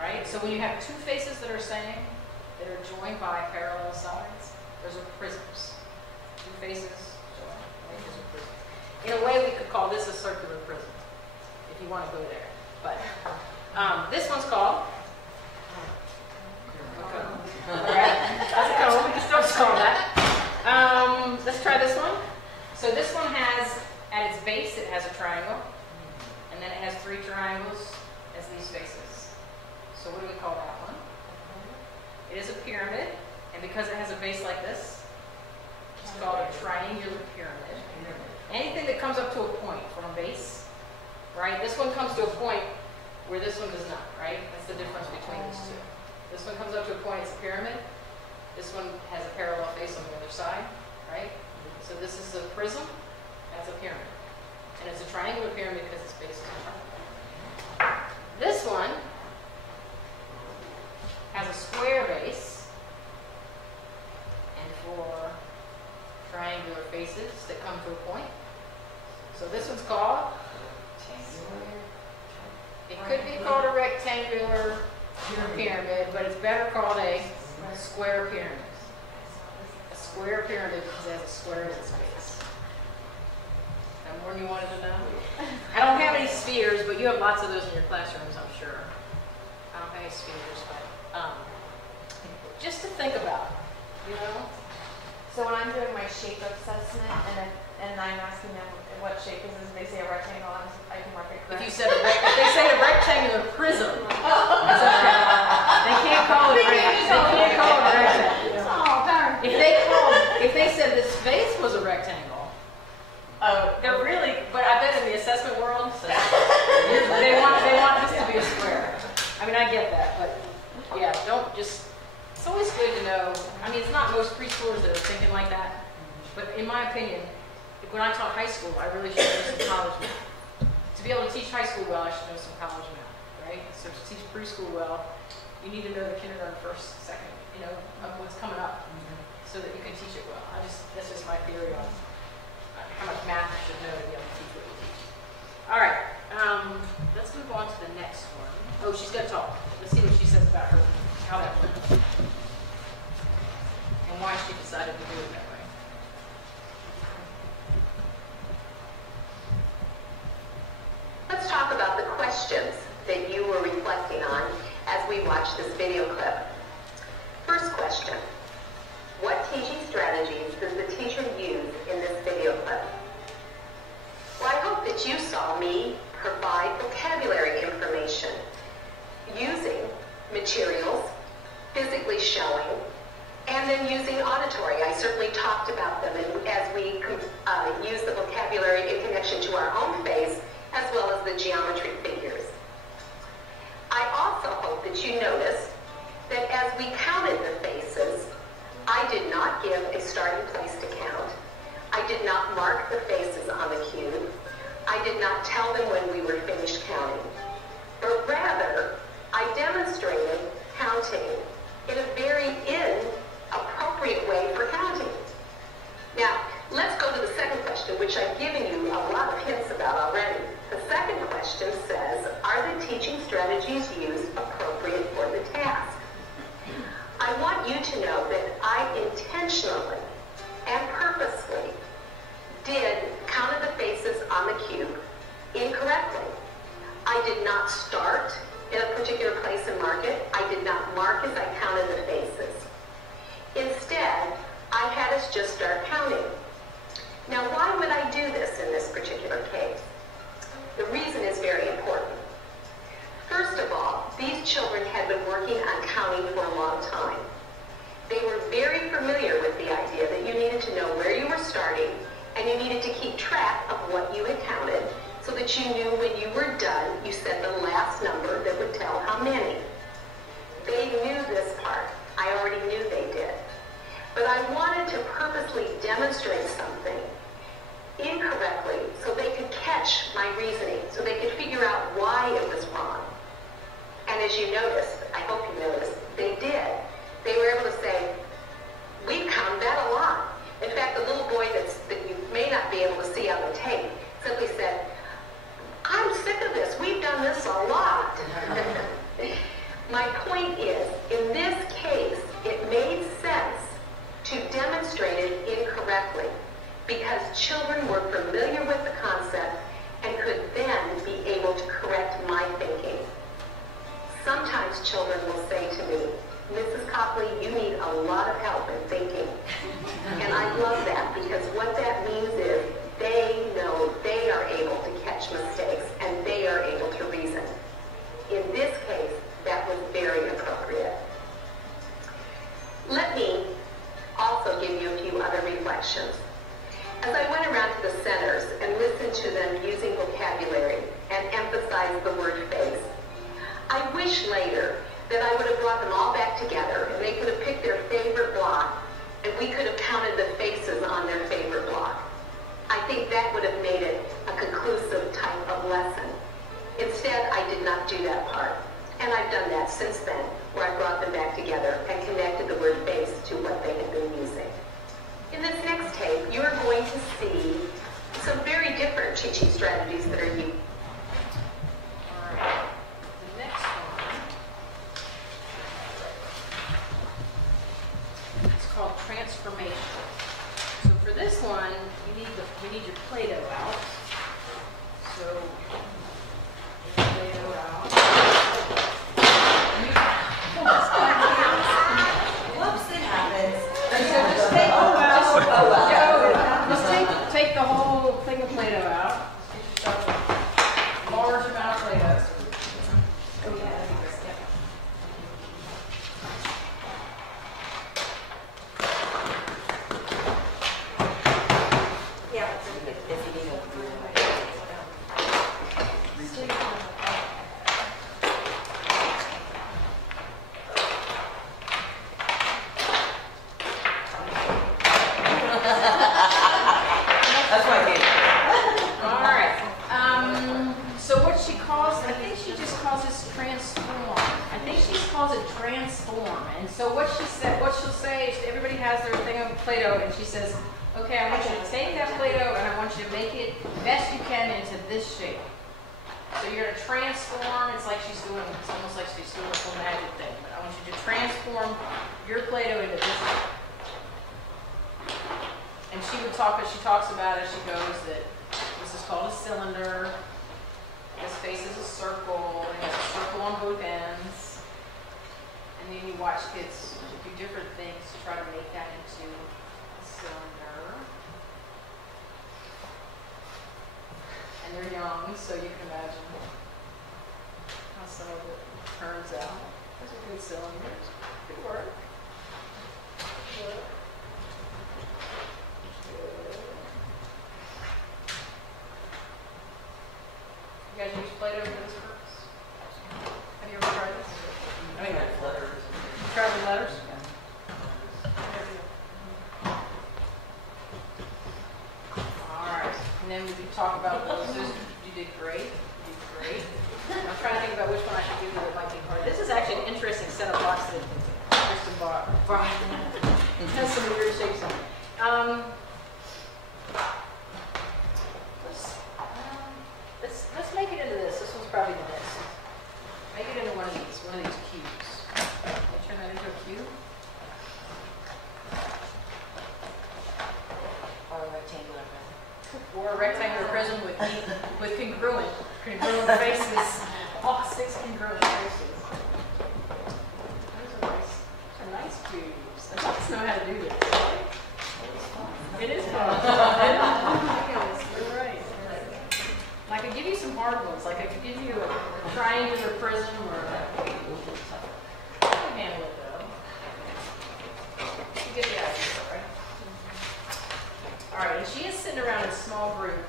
Right? So when you have 2 faces that are same, that are joined by parallel sides, those are prisms. 2 faces joined. Right? Those are prisms. In a way, we could call this a circular prism, if you want to go there. But this one's called a cone. All right? That's a cone. We can still call that. Let's try this one. So this one has, at its base, it has a triangle. And then it has 3 triangles as these faces. So what do we call that one? It is a pyramid. And because it has a base like this, it's called a triangular pyramid. Anything that comes up to a point from a base, right? This one comes to a point where this one does not, right? That's the difference between these 2. This one comes up to a point, it's a pyramid. This one has a parallel face on the other side, right? So this is a prism, that's a pyramid. And it's a triangular pyramid because its base is a triangle. This one has a square base, and 4 triangular faces that come to a point. So this one's called, it could be called a rectangular pyramid, but it's better called a square pyramid. A square pyramid because it has a square as its base. That more than you wanted to know? I don't have any spheres, but you have lots of those in your classrooms, I'm sure. I don't have any spheres, but just to think about, you know? So when I'm doing my shape assessment and I'm asking them what shape is this, they say a rectangle, I can mark it correct. If they say a rectangular prism, it's okay. They can't call it a rectangle. Oh, darn. If they said this face was a rectangle, they're really, but I bet in the assessment world, they want this to be a square. I mean, I get that, but yeah, don't just, it's always good to know. I mean, it's not most preschoolers that are thinking like that, but in my opinion, when I taught high school, I really should know some college math. To be able to teach high school well, I should know some college math, right? So to teach preschool well, you need to know the kindergarten first, second, you know, of what's coming up, so that you can teach it well. That's just my theory on how much math you should know to be able to teach what you teach. All right, let's move on to the next one. Oh, she's going to talk. Let's see what she says about how that went, and why she decided to do it that way. Let's talk about the questions that you were reflecting on as we watched this video clip. First question, what teaching strategies does the teacher use in this video clip? Well, I hope that you saw me provide vocabulary information using materials, physically showing, and then using auditory. I certainly talked about them as we use the vocabulary in connection to our own face, as well as the geometry figures. I also hope that you noticed that as we counted the faces, I did not give a starting place to count. I did not mark the faces on the cube. I did not tell them when we were finished counting. But rather, I demonstrated counting in a very inappropriate way for counting. Now, let's go to the second question, which I've given you a lot of hints about already. The second question says, are the teaching strategies used appropriate for the task? I want you to know that I intentionally and purposely counted the faces on the cube incorrectly. I did not start in a particular place and mark it. I did not mark as I counted the faces. Instead, I had us just start counting. Now, why would I do this in this particular case? The reason is very important. First of all, these children had been working on counting for a long time. They were very familiar with the idea that you needed to know where you were starting and you needed to keep track of what you had counted so that you knew when you were done, you said the last number that would tell how many. They knew this part. I already knew they did. But I wanted to purposely demonstrate something incorrectly so they could catch my reasoning, so they could figure out why it was wrong. And as you noticed, I hope you noticed, they did. They were able to say, we times children will say to me, Mrs. Copley, you need a lot of help in thinking. And I love that, because what that means is they know they are able to catch mistakes and they are able to reason. In this case, that was very appropriate. Let me also give you a few other reflections. As I went around to the centers and listened to them using vocabulary and emphasized the word face, I wish later that I would have brought them all back together and they could have picked their favorite block and we could have counted the faces on their favorite block. I think that would have made it a conclusive type of lesson. Instead, I did not do that part. And I've done that since then, where I brought them back together and connected the word face to what they had been using. In this next tape, you are going to see some very different teaching strategies that are used. All right. The next one is called transformation. So for this one, you need your Play-Doh out. So Play-Doh out. Whoops, it happens. Just take the whole thing of Play-Doh out. Get yourself a large amount of Play-Doh. That's my game. All right. So what she calls, I think she just calls this transform. I think she calls it transform. And so what she'll say is everybody has their thing of Play-Doh, and she says, okay, I want you to take that Play-Doh and I want you to make it best you can into this shape. So you're going to transform. It's almost like she's doing a full magic thing. But I want you to transform your Play-Doh into this shape. And she talks about as she goes that this is called a cylinder. This face is a circle. It has a circle on both ends. And then you watch kids do different things to try to make that into a cylinder. And they're young, so you can imagine how some of it turns out. Those are good cylinders. Good work. Good work. You guys use Play-Doh for this purpose? Have you ever tried this? I mean, that's letters. You tried with letters? Alright, and then we could talk about those. You did great. You did great. I'm trying to think about which one I should give you that might be hard. This is actually an interesting set of blocks that Kristen bought. It has some weird shapes on it. Let's make it into this. This one's probably the next. Make it into one of these cubes. Can you turn that into a cube? Or a rectangular prism. Or a rectangular prism with congruent faces. All 6 congruent faces. Those are nice cubes. The kids know how to do this. It is fun. You're right. I could give you some hard ones, like I could give you a triangular prism or I can handle it though. You get the idea, right? Alright, and she is sitting around in a small group,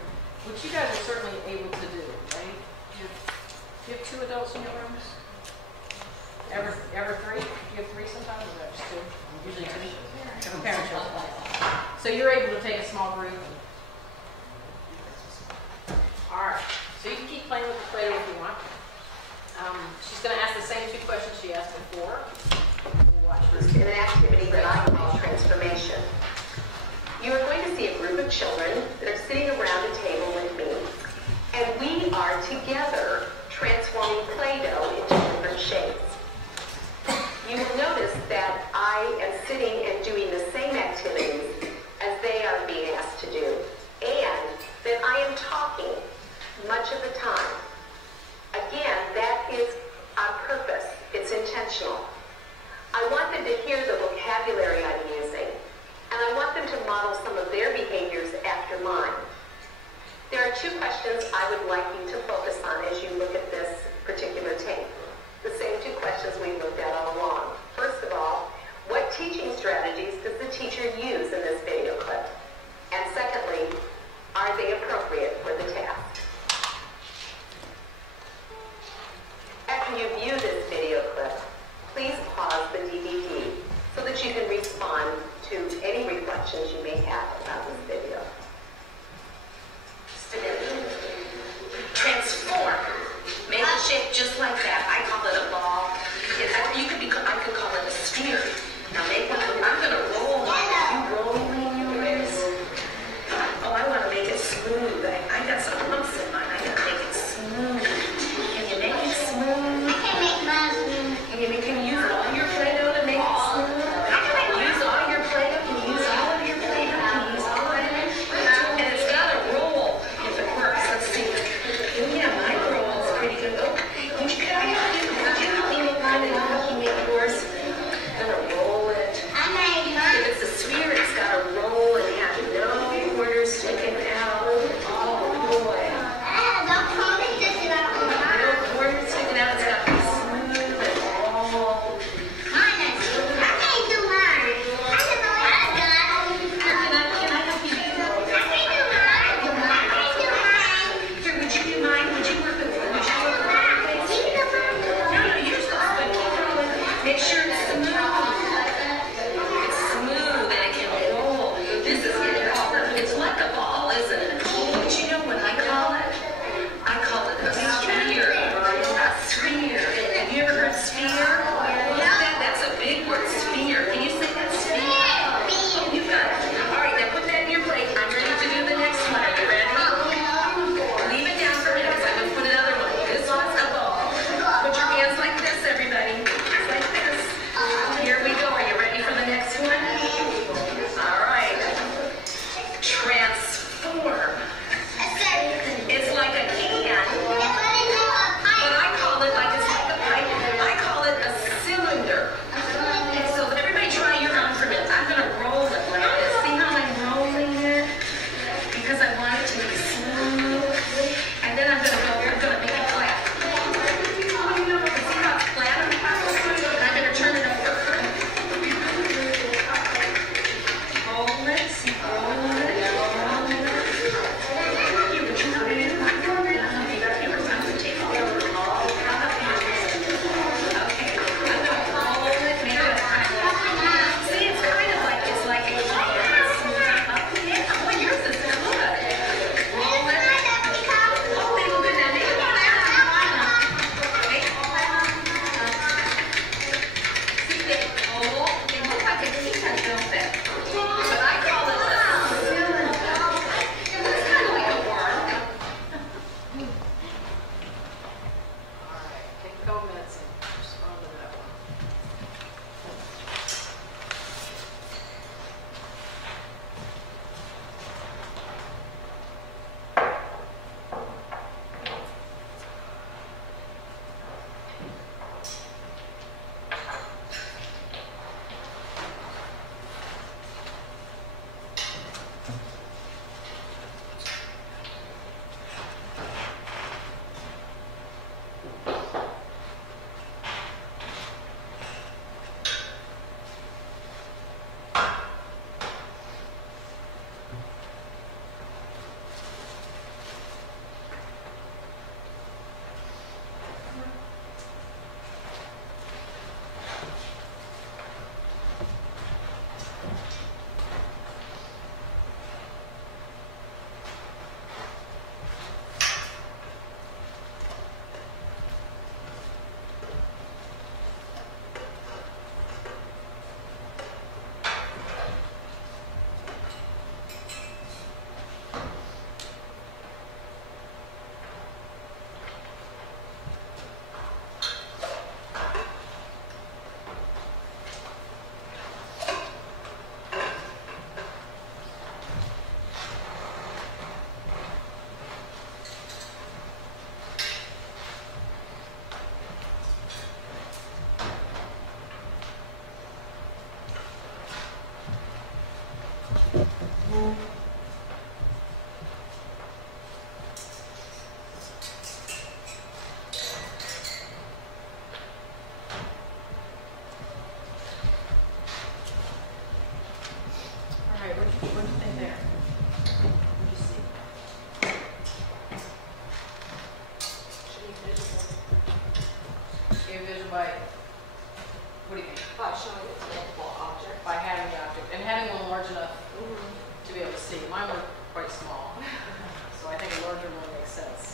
which you guys are certainly able to do, right? You have 2 adults in your rooms? Ever 3? You have 3 sometimes, or just 2? Usually 2. Have a parent show. So you're able to take a small group. Alright, so you can keep playing with the Play-Doh if you want. She's going to ask the same 2 questions she asked before. Watch this. In an activity that I call transformation. You are going to see a group of children that are sitting around a table with me, and we are together transforming Play-Doh into different shapes. You will notice that I am sitting and doing the same activities as they are being asked to do, and that I am talking much of the time. Again, that is on purpose. It's intentional. I want them to hear the vocabulary I'm using, and I want them to model some of their behaviors after mine. There are 2 questions I would like you to focus on as you look at this particular tape. The same 2 questions we looked at all along. First of all, what teaching strategies does the teacher use in this video clip? And secondly, are they appropriate for the task? After you view this video clip, please pause the DVD so that you can respond to any reflections you may have about this video. Transform. Make a shape just like that. I call it a ball. I could call it a sphere. Now I'm going to roll. You rolling yours? Oh, I want to make it smooth. I got some lumps in mine. I got to make it smooth. Can you make it smooth? I can make mine smooth. Can you use all your Play-Doh to make it smooth? Use all your Play-Doh? Can you use all of your Play-Doh? Can you by, what do you think? By showing it's multiple objects. By having the object, and having one large enough to be able to see. Mine were quite small, so I think a larger one makes sense.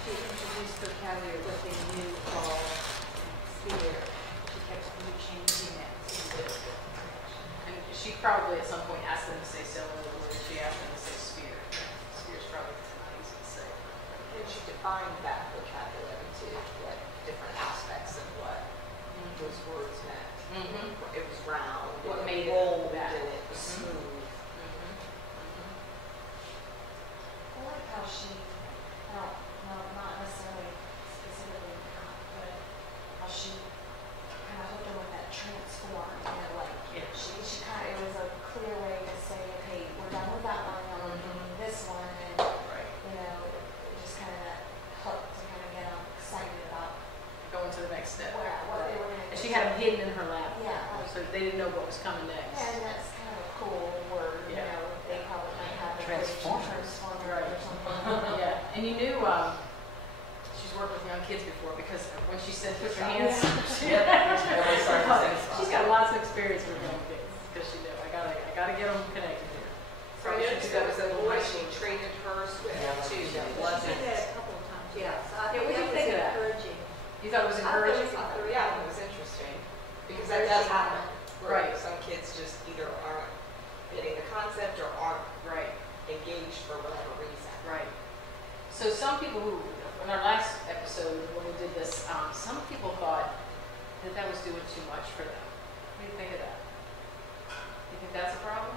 She introduced vocabulary, what they knew called sphere. She kept changing it. And she probably at some point asked them to say cylinder, or she asked them to say sphere. Sphere's probably not easy to say. And she defined that vocabulary too, like different aspects of what those words meant. It was round. What and made it rolled, that. and it was smooth. I like how she, I don't know, not necessarily specifically, but how she kind of hooked her with that transform, you know, like, she kind of, it was a clear way to say, okay, we're done with that one, now we're doing this one, and, you know, it just kind of that hook to kind of get them excited about Going to the next step. what they were going to do. And she had them hidden in her lap. Yeah, like, So they didn't know what was coming next. yeah, and that's kind of a cool word, you Yeah. know, they probably might have the Transformer. transformer Right. or something. Yeah, and you knew she's worked with young kids before because when she said put your hands, she's got lots of experience with young kids because she knew I gotta get them connected here. So I noticed there was a boy she traded hers with too that She wasn't. did that a couple of times. Yeah. So I Yeah, what think do you that was think of that? encouraging. You thought it was I thought encouraging? it was interesting because that does happen. Where Right. Some kids just either aren't getting the concept or aren't Right. engaged for whatever reason. Right. So some people who, in our last episode when we did this, some people thought that was doing too much for them. What do you think of that? You think that's a problem?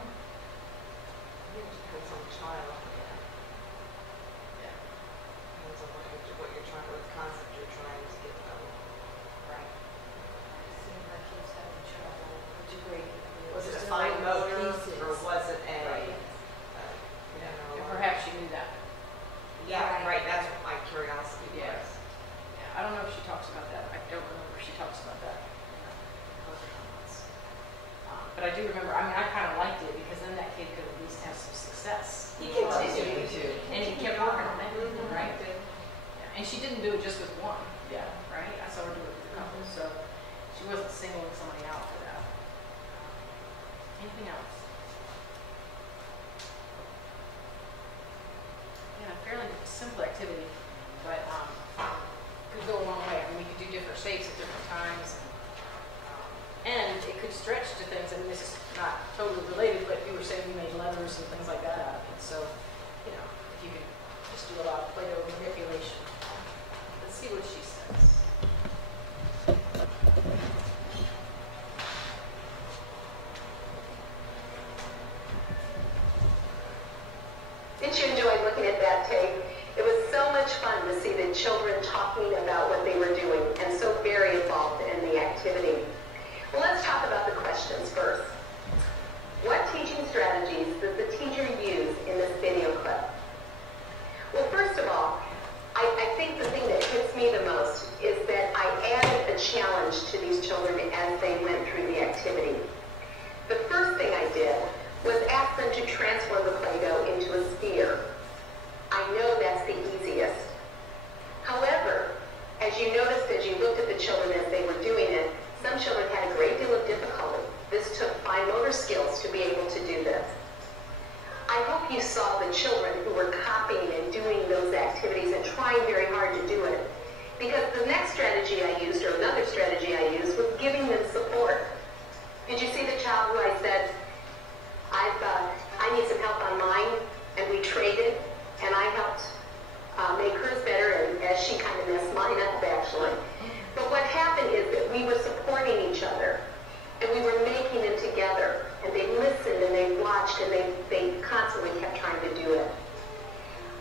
It depends on the child. Yeah. Depends on what you're trying, what concept you're trying to get them. Right. Seeing my kids having trouble integrating. Was it a Just fine little motor pieces. or was it a? Right. And You know, perhaps you knew that. yeah, right. That's what my curiosity Yeah. was. Yeah, I don't know if she talks about that. I don't remember if she talks about that in her comments. But I do remember, I mean, I kind of liked it because then that kid could at least have some success. He continued. And he kept working on it, right? Right. Yeah. And she didn't do it just with one. Yeah. Right? I saw her do it with a couple. So she wasn't singling somebody out for that. Anything else? Yeah, fairly simple activity, but could go a long way. I mean, we could do different shapes at different times, and it could stretch to things. I mean, this is not totally related, but you were saying you made letters and things like that out of it. So, you know, if you could just do a lot of Play-Doh manipulation. Let's see what she says. Did you enjoy looking at that tape? It was so much fun to see the children talking about what they were doing and so very involved in the activity. Well, let's talk about the questions first. What teaching strategies does the teacher use in this video clip? Well, first of all, I think the thing that hits me the most is that I added a challenge to these children as they went through the activity. The first thing I did was ask them to transform the Play-Doh into a sphere. I know that's the easiest. However, as you noticed as you looked at the children as they were doing it, some children had a great deal of difficulty. This took fine motor skills to be able to do this. I hope you saw the children who were copying and doing those activities and trying very hard to do it. Because the next strategy I used, or another strategy I used, was giving them support. Did you see the child who I said, I need some help on mine, and we traded, and I helped make hers better, and as she kind of messed mine up, actually. But what happened is that we were supporting each other, and we were making them together, and they listened, and they watched, and they constantly kept trying to do it.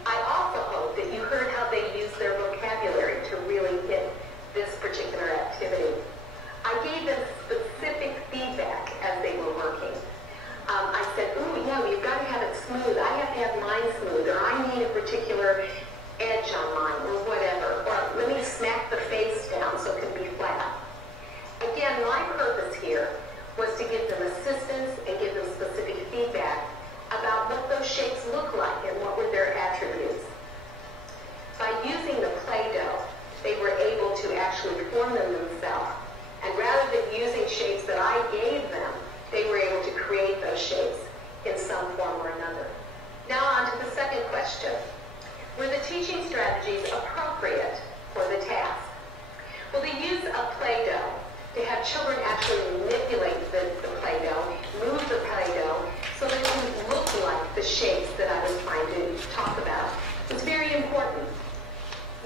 I also hope that you heard how they used their vocabulary to really hit this particular activity. I gave them specific feedback as they were working. I said, ooh, yeah, you've got to have it smooth. I have to have mine smooth, or I need a particular edge on mine, or whatever. Or let me smack the face down so it can be flat. Again, my purpose here was to give them assistance and give them specific feedback teaching strategies appropriate for the task? Well, the use of Play-Doh, to have children actually manipulate the Play-Doh, move the Play-Doh, so that it can look like the shapes that I was trying to talk about, is very important.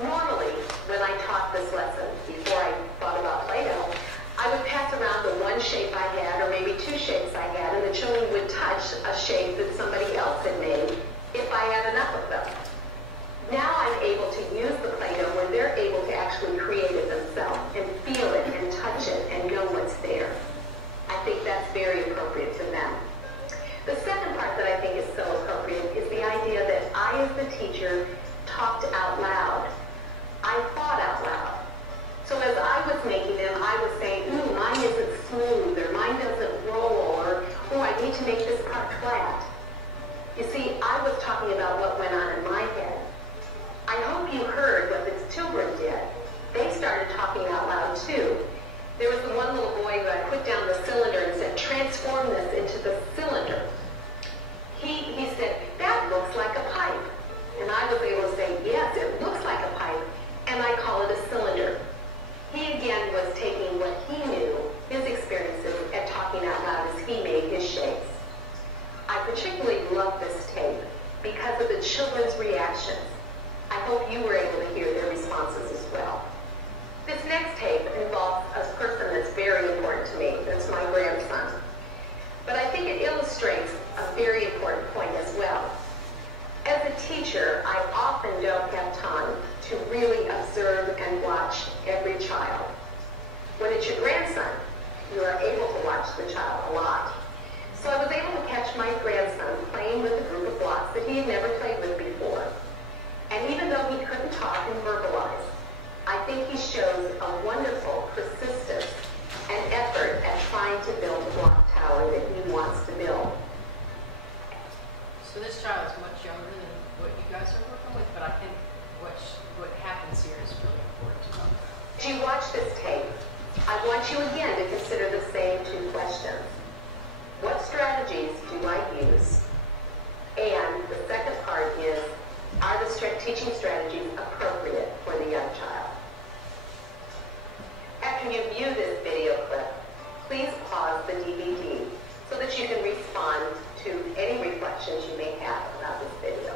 Normally, when I taught this lesson, before I thought about Play-Doh, I would pass around the one shape I had, or maybe two shapes I had, and the children would touch a shape that somebody else had made if I had enough of them. Now I'm able to use the Play-Doh where they're able to actually create it themselves and feel it and touch it and know what's there. I think that's very appropriate to them. The second part that I think is so appropriate is the idea that I, as the teacher, talked out loud. I thought out loud. So as I was making them, I was saying, ooh, mine isn't smooth, or mine doesn't roll, or, oh, I need to make this part flat. You see, I was talking about what went on in my head. I hope you heard what the children did. They started talking out loud too. There was the one little boy who I put down the cylinder and said, transform this into the cylinder. He said, that looks like a pipe. And I was able to say, yes, it looks like a pipe, and I call it a cylinder. He again was taking what he knew, his experiences, and talking out loud as he made his shapes. I particularly love this tape because of the children's reactions. I hope you were able to hear their responses as well. This next tape involves a person that's very important to me. That's my grandson. But I think it illustrates a very important point as well. As a teacher, I often don't have time to really observe and watch every child. When it's your grandson, you are able to watch the child a lot. So I was able to catch my grandson playing with a group of blocks that he had never played with before. And even though he couldn't talk and verbalize, I think he shows a wonderful persistence and effort at trying to build a block tower that he wants to build. So this child is much younger than what you guys are working with, but I think what happens here is really important to talk about. As you watch this tape, I want you again to consider the same two questions. What strategies do I use? And the second part is, are the teaching strategies appropriate for the young child? After you view this video clip, please pause the DVD so that you can respond to any reflections you may have about this video.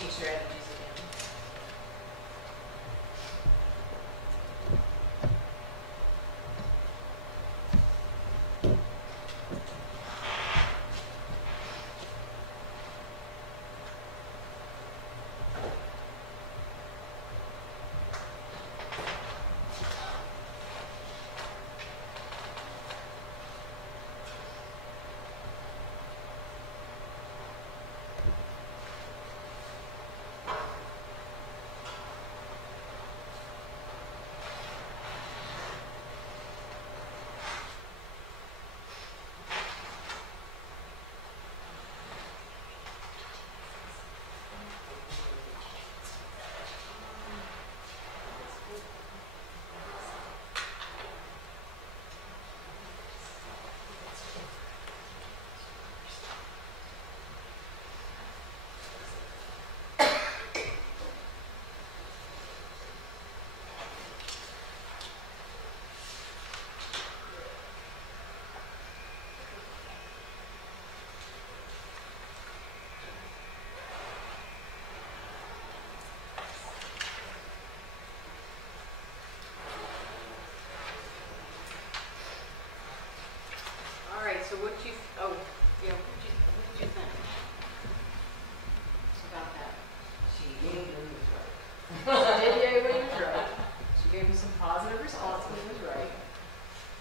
teaching strategies again. All right, so what you, oh, yeah, what did you think about that? She gave me the right. She did what he was right. She gave me some positive response when he was right.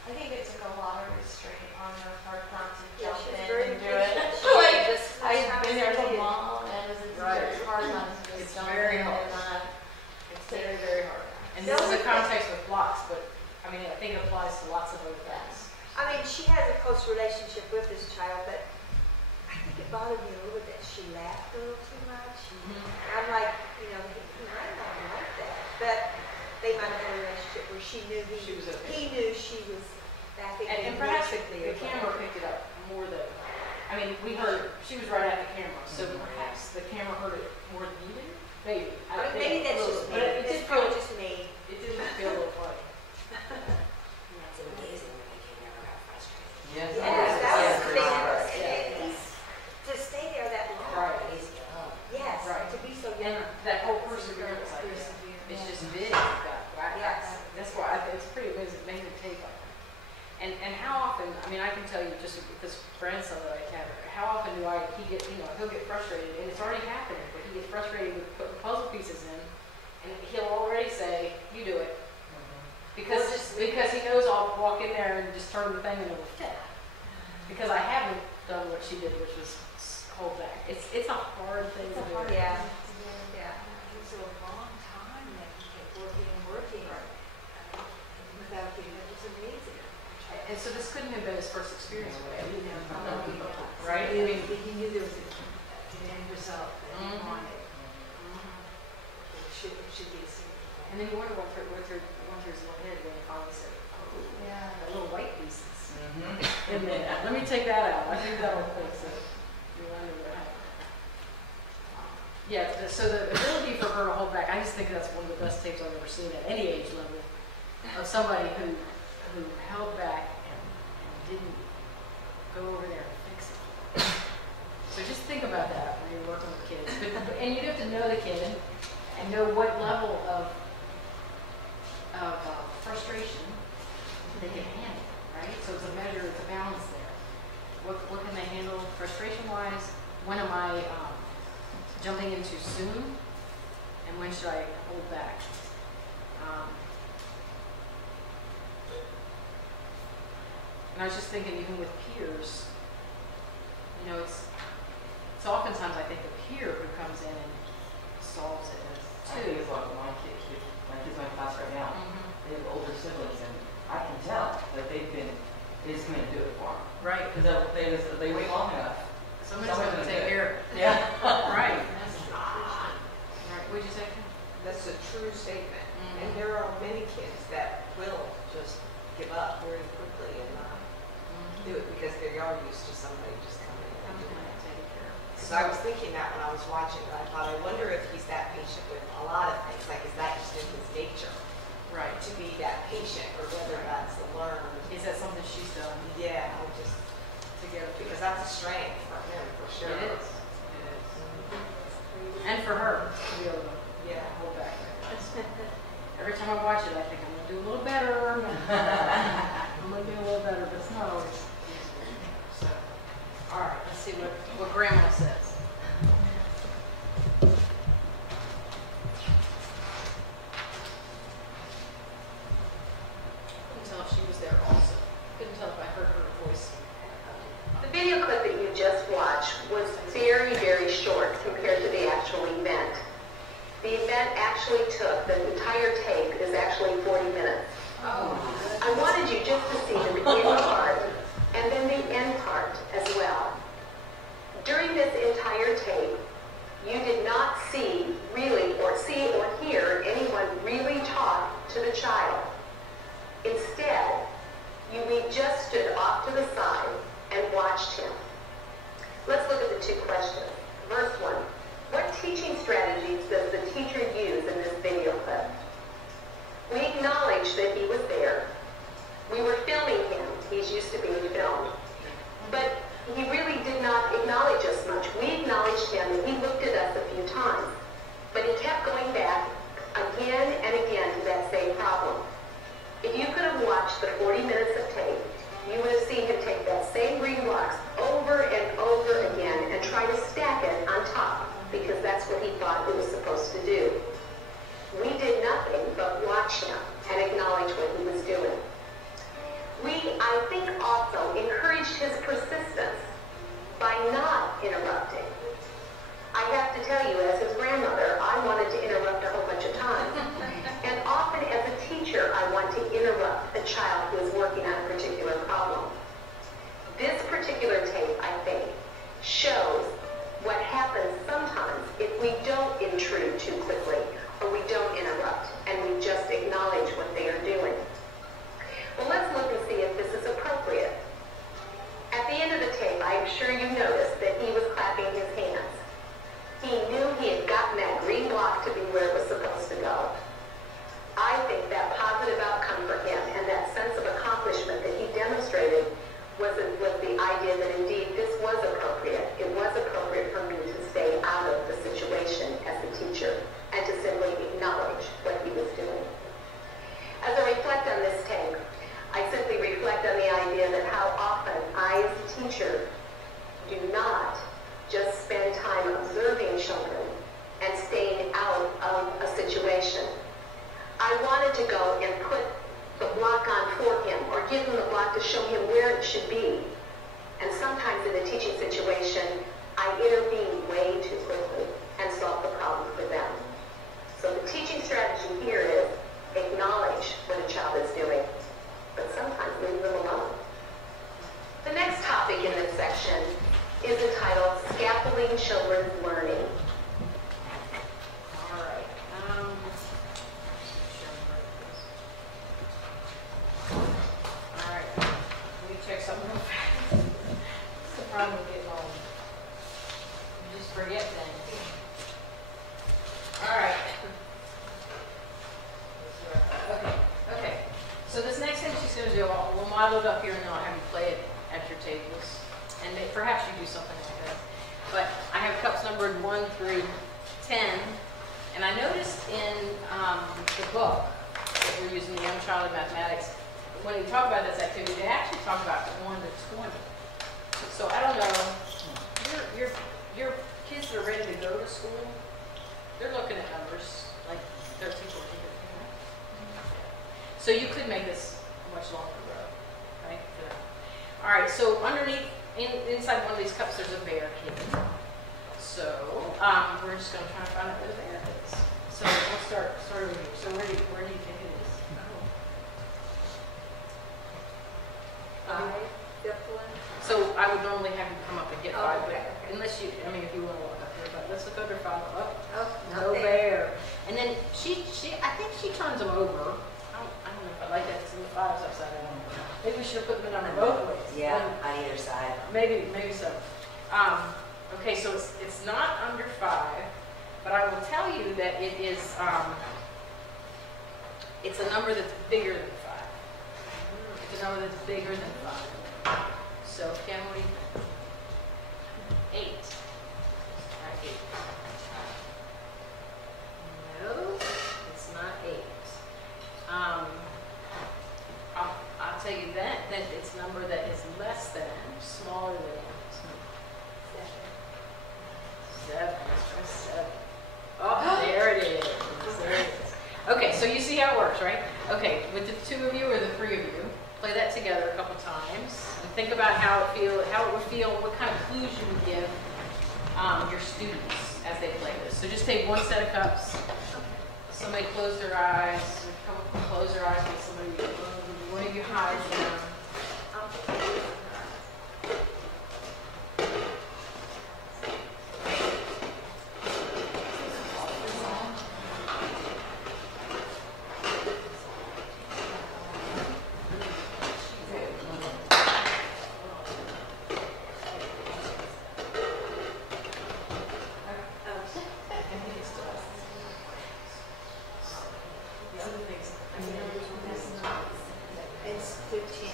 I think it took a lot of restraint on her part not to Yeah, jump she was in very and do it. patient. Like, Just I've been there as a needed. mom, and as a teacher, Right. it's hard not to just It's jump very in hard. and not. It's very, very hard. And this is a context with blocks, but I mean, I think it applies to lots of other things. I mean, she has a close relationship with this child, but I think it bothered me a little bit that she laughed a little too much. I'm like, you know, he might not like that, but they might have a relationship where she knew She was okay. he knew she was backing And him perhaps basically the away. camera picked it up more than, I mean, we heard, she was right at the camera, so perhaps the camera heard it more than you did, maybe. I mean, maybe that's just me. But it It's did feel, probably just me. it did feel a little funny. It's amazing when the kid never got frustrated. Yes. Yes, yes, that was yes, the thing. yes. And he's to stay there that long. Right. He's young. Yes, Right. to be so And young. that whole perseverance idea, it's just big, that's why, it's pretty amazing take on it. And how often, I mean, I can tell you just with this grandson that I have, how often he'll get frustrated, and it's already happening, but he gets frustrated with putting puzzle pieces in, and he'll already say, you do it. Because he knows I'll walk in there and just turn the thing into a fit. Because I haven't done what she did, which was hold back. It's a hard thing to do. Yeah. Yeah. It was a long time that he kept working and working without getting it. It was amazing. And so this couldn't have been his first experience with it, Right? right? I mean, He knew there was an end result that he wanted. It should be a simple. and then you wonder what through his little head when he finally said, oh, Yeah. the little white pieces. Mhm. And then, let me take that out. I think that'll fix it. You wonder what happened. Yeah, so the ability for her to hold back, I just think that's one of the best tapes I've ever seen at any age level of somebody who held back and didn't go over there and fix it. So just think about that when you're working with kids. And you have to know the kid and know what level of frustration they can handle, right? So it's a measure, it's a balance there. What can they handle frustration-wise? When am I jumping in too soon? And when should I hold back? And I was just thinking, even with peers, you know, it's oftentimes I think the peer who comes in and solves it I think it's like my kids in my class right now. They have older siblings, and I can tell that they just come in and do it for them. Right. Because they wait long enough. Somebody's going to take care of it. Yeah. Right. Right. What'd you say? That's a true statement. And there are many kids that will just give up very quickly and not do it because they are used to somebody just coming in and doing it. So I was thinking that when I was watching it, I thought, I wonder if he's that patient with a lot of things. Like, is that just in his nature Right. to be that patient, or whether that's a learned? Is that something she's done Yeah, I just to get because that's a strength for him for sure. It is. It is. And for her to be able to hold back. Every time I watch it, I think I'm going to do a little better. I'm going to do a little better, but it's not always easy. So, all right, let's see what Grandma says. She was there also. Couldn't tell if I heard her voice. The video clip that you just watched was very, very short compared to the actual event. The event actually took, the entire tape is actually 40 minutes. Oh. I wanted you just to see the beginning part and then the end part as well. During this entire tape, you did not see or hear anyone really talk to the child. Instead, we just stood off to the side and watched him. Let's look at the two questions. First one, what teaching strategies does the teacher use in this video clip? We acknowledged that he was there. We were filming him. He's used to being filmed. But he really did not acknowledge us much. We acknowledged him and he looked at us a few times. But he kept going back again and again to that same problem. If you could have watched the 40 minutes of tape, you would have seen him take that same green blocks over and over again and try to stack it on top, because that's what he thought he was supposed to do. We did nothing but watch him and acknowledge what he was doing. We, I think, also encouraged his persistence by not interrupting. I have to tell you, as his grandmother, I wanted to interrupt a whole bunch of times. And often as a teacher, I want to interrupt a child who is working on a particular problem. This particular tape, I think, shows what happens sometimes if we don't intrude too quickly or we don't interrupt and we just acknowledge what they are doing. Well, let's look and see if this is appropriate. At the end of the tape, I'm sure you noticed that he was clapping his hands. He knew he had gotten that green block to be where it was supposed to go. I think that positive outcome for him and that sense of accomplishment that he demonstrated was the idea that indeed this was appropriate. It was appropriate for me to stay out of the situation as a teacher and to simply acknowledge what he was doing. As I reflect on this tape, I simply reflect on the idea that how often I as a teacher do not just spend time observing children and staying out of a situation. I wanted to go and put the block on for him or give him the block to show him where it should be. And sometimes in a teaching situation, I intervene way too quickly and solve the problem for them. So the teaching strategy here is acknowledge what a child is doing, but sometimes leave them alone. The next topic in this section is entitled Scaffolding Children's Learning. All right. All right. Let me check something real fast. That's the problem with getting old. You just forget things. All right. Okay. So this next thing she's going to do, we'll model it up here and then I'll have you play it at your tables. And perhaps you do something like that. But I have cups numbered 1 through 10. And I noticed in the book that we're using, the Young Child in Mathematics, when we talk about this activity, they actually talk about 1 to 20. So I don't know, your kids that are ready to go to school, they're looking at numbers like 13, 14, 15, right? So you could make this a much longer row, right? All right, so underneath, inside one of these cups, there's a bear cake. So we're just going to try to find out where the bear is. So we'll start over here. So where do you think it is? So I would normally have you come up and get 5, okay. but unless you, I mean, if you want to walk up here, but let's look under 5. No No bear. And then I think she turns them over. I don't know if I like that. It's in the 5s upside down. Maybe we should have put them in both ways. Yeah, on either side. Maybe so. Okay, so it's not under 5, but I will tell you that it is. It's a number that's bigger than 5. It's a number that's bigger than 5. So can we? 8. All right, 8. Okay, with the two of you or the three of you, play that together a couple times and think about how it would feel, what kind of clues you would give your students as they play this. So just take one set of cups. Somebody close their eyes. Close their eyes with somebody. One of you hides them. It's 15.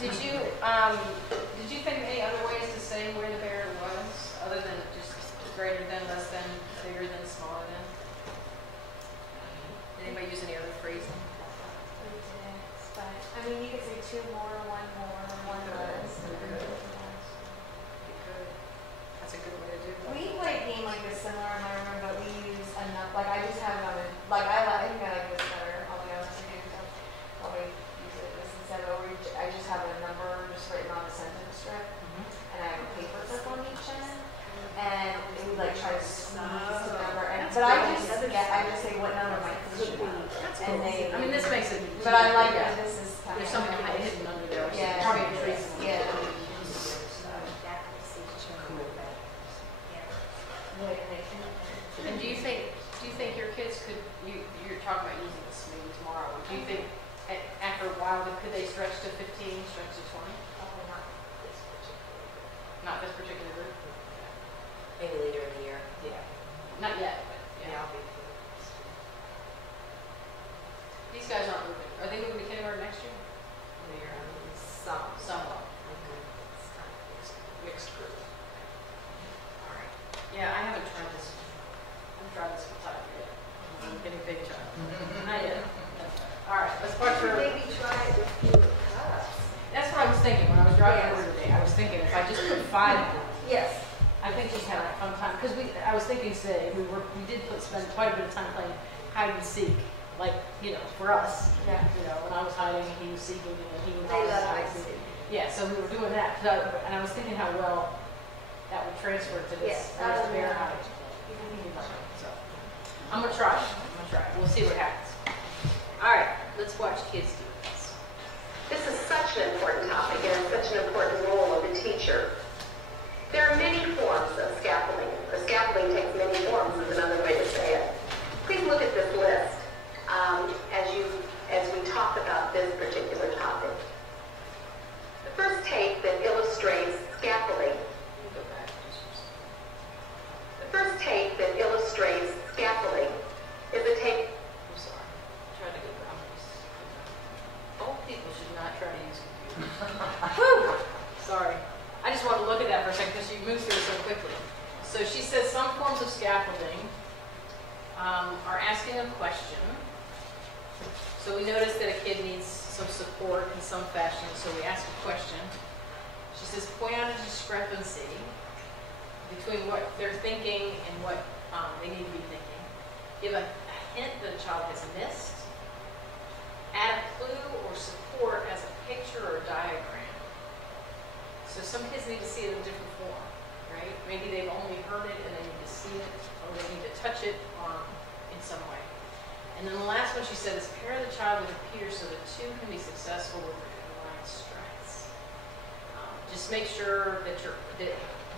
Did you think of any other ways to say where the bear was, other than just greater than, less than, bigger than, smaller than? Did anybody use any other phrasing? But I mean, you could say two more, one less. That's a good way to do it. We play a game like this similar in my room, but we use enough. Like I just have another. Like I think I like this better. I'll be honest with you. Probably use it this instead of I just have a number just written on the sentence strip, and I have a paper clip on each end, and it would like try to squeeze the number. And but I just say what number might could be, and they. I mean, this makes it. But I like that this is kind There's of something hidden under there. Yeah. Probably a trace. Yeah. And do you think your kids could, you're talking about using this maybe tomorrow, do you think after a while, could they stretch to 15, stretch to 20? Probably not this particular. Not this particular group? Maybe later in the year. Yeah. Not yet, but Yeah, I'll be. These guys aren't moving. Are they moving to kindergarten next year? They're some. Somewhat. It's kind of mixed group. All right. Yeah, I haven't tried this. I haven't tried this with Tyler yet. I'm getting a big child. Not yet. All right, let's start for. Maybe try it with fewer cups. That's what I was thinking when I was driving over today. I was thinking if I just put 5 in, Yes. I think just have a fun time. Because I was thinking today, we did spend quite a bit of time playing hide and seek. Like, for us. Yeah. When I was hiding, he was seeking, and he was They always love hiding. hide and seek. Yeah, so we were doing that. And I was thinking how well that would transfer to this Yes, bear hide. So I'm gonna try it. We'll see what happens. All right, let's watch kids do this. This is such an important topic and such an important role of the teacher. There are many forms of scaffolding, or scaffolding takes many forms is another way to say it. Please look at this list as we talk about this particular topic. The first tape that illustrates scaffolding. The first tape that illustrates scaffolding is a tape. I'm sorry. Try to get boundaries. Old people should not try to use computers. Sorry. I just wanted to look at that for a second because she moves through it so quickly. So she says some forms of scaffolding are asking a question. So we notice that a kid needs some support in some fashion, so we ask a question. She says point out a discrepancy between what they're thinking and what they need to be thinking. Give a hint that a child has missed. Add a clue or support as a picture or a diagram. So some kids need to see it in a different form, right? Maybe they've only heard it and they need to see it, or they need to touch it in some way. And then the last one she said is pair the child with a peer so the two can be successful with their combined strengths. Just make sure that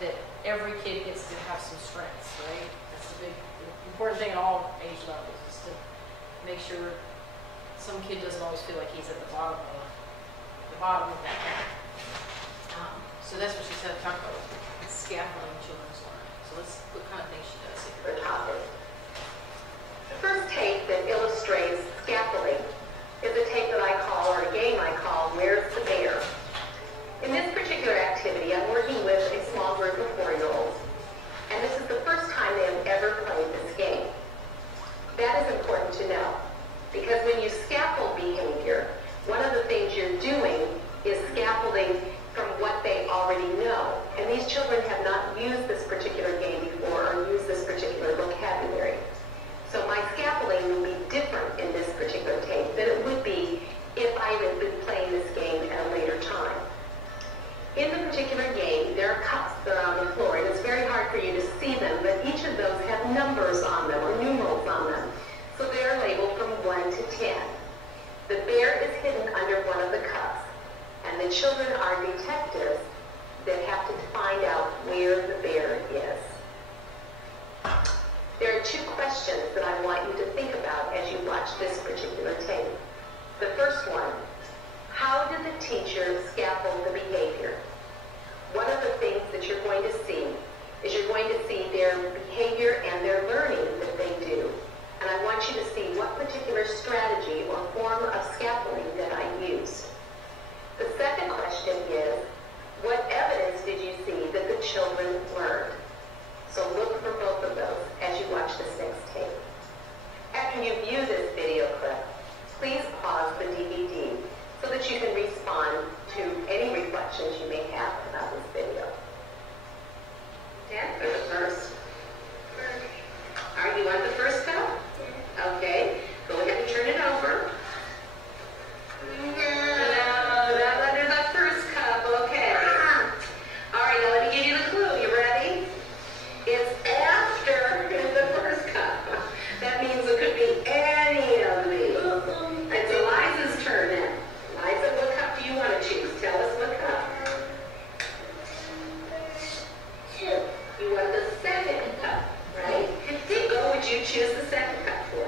that every kid gets to have some strengths, right? That's the important thing at all age levels, is to make sure some kid doesn't always feel like he's at the bottom of that pack. So that's what she said, talk about scaffolding children's learning. So let's, what kind of things she does here. The topic. The first tape that illustrates scaffolding is a tape that I call, or a game I call, Where's the Bear? In this particular activity, I'm working with a small group of 4-year-olds, and this is the first time they have ever played this game. That is important to know, because when you scaffold behavior, one of the things you're doing is scaffolding from what they already know. And these children have not used this particular game before or used this particular vocabulary. So my scaffolding will be different in this particular tape than it would be if I had been playing this game at a later time. In the particular game, there are cups that are on the floor, and it's very hard for you to see them, but each of those have numbers on them, or numerals on them. So they're labeled from 1 to 10. The bear is hidden under one of the cups, and the children are detectives that have to find out where the bear is. There are 2 questions that I want you to think about as you watch this particular tape. The first one, how did the teacher scaffold the behavior? One of the things that you're going to see is you're going to see their behavior and their learning that they do. And I want you to see what particular strategy or form of scaffolding that I use. The second question is, what evidence did you see that the children learned? So look for both of those as you watch this next tape. After you view this video clip, please pause the DVD so that you can respond to any reflections you may have about this video. Dan, for the first. Are you on the first cup? Okay. Go ahead and turn it over. No, not under the first cup. Okay. All right, now let me give you the clue. You ready? It's after the first cup. That means it could be any of these. It's Eliza's turn now. Eliza, what cup do you want to choose? Tell us what cup. 2. You want the second cup, right? What would you choose the second cup for?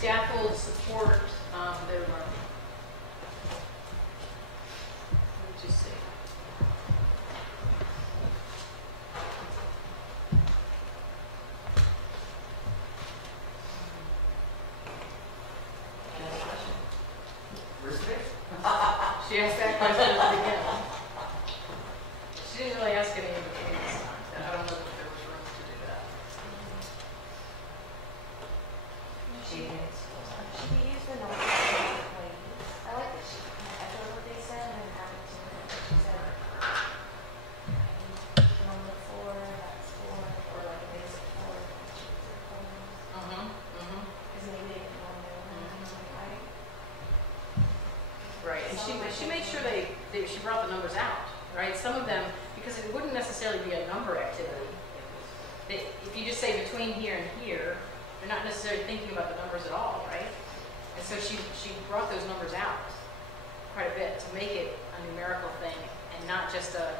scaffold support their learning. What did you see? She asked that question at the beginning. She didn't really ask any in between this time. I don't know if there was room to do that. She used the number employees. I like that she echoed what they said and then added to it. She said, number 4, that's 4, or like basic 4, because maybe they didn't want to know. Right, and she made sure she brought the numbers out, right? Some of them, because it wouldn't necessarily be a number activity. If you just say between here and here, they're not necessarily thinking about the numbers at all, right? And so she brought those numbers out quite a bit to make it a numerical thing and not just a,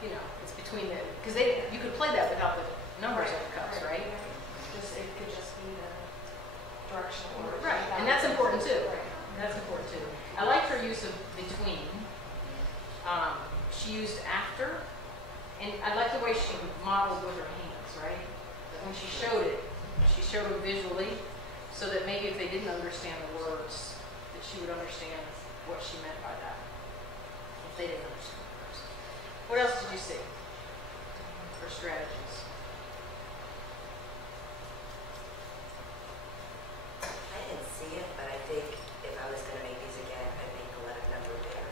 it's between the, because you could play that without the numbers of the cups, right? It could just be the directional order. Right, and that's important too. That's important too. I liked her use of between. She used after, and I like the way she modeled with her hands, right? When she showed them visually, so that maybe if they didn't understand the words, that she would understand what she meant by that. If they didn't understand the words. What else did you see? Or strategies? I didn't see it, but I think if I was going to make these again, I'd make the letter number bigger.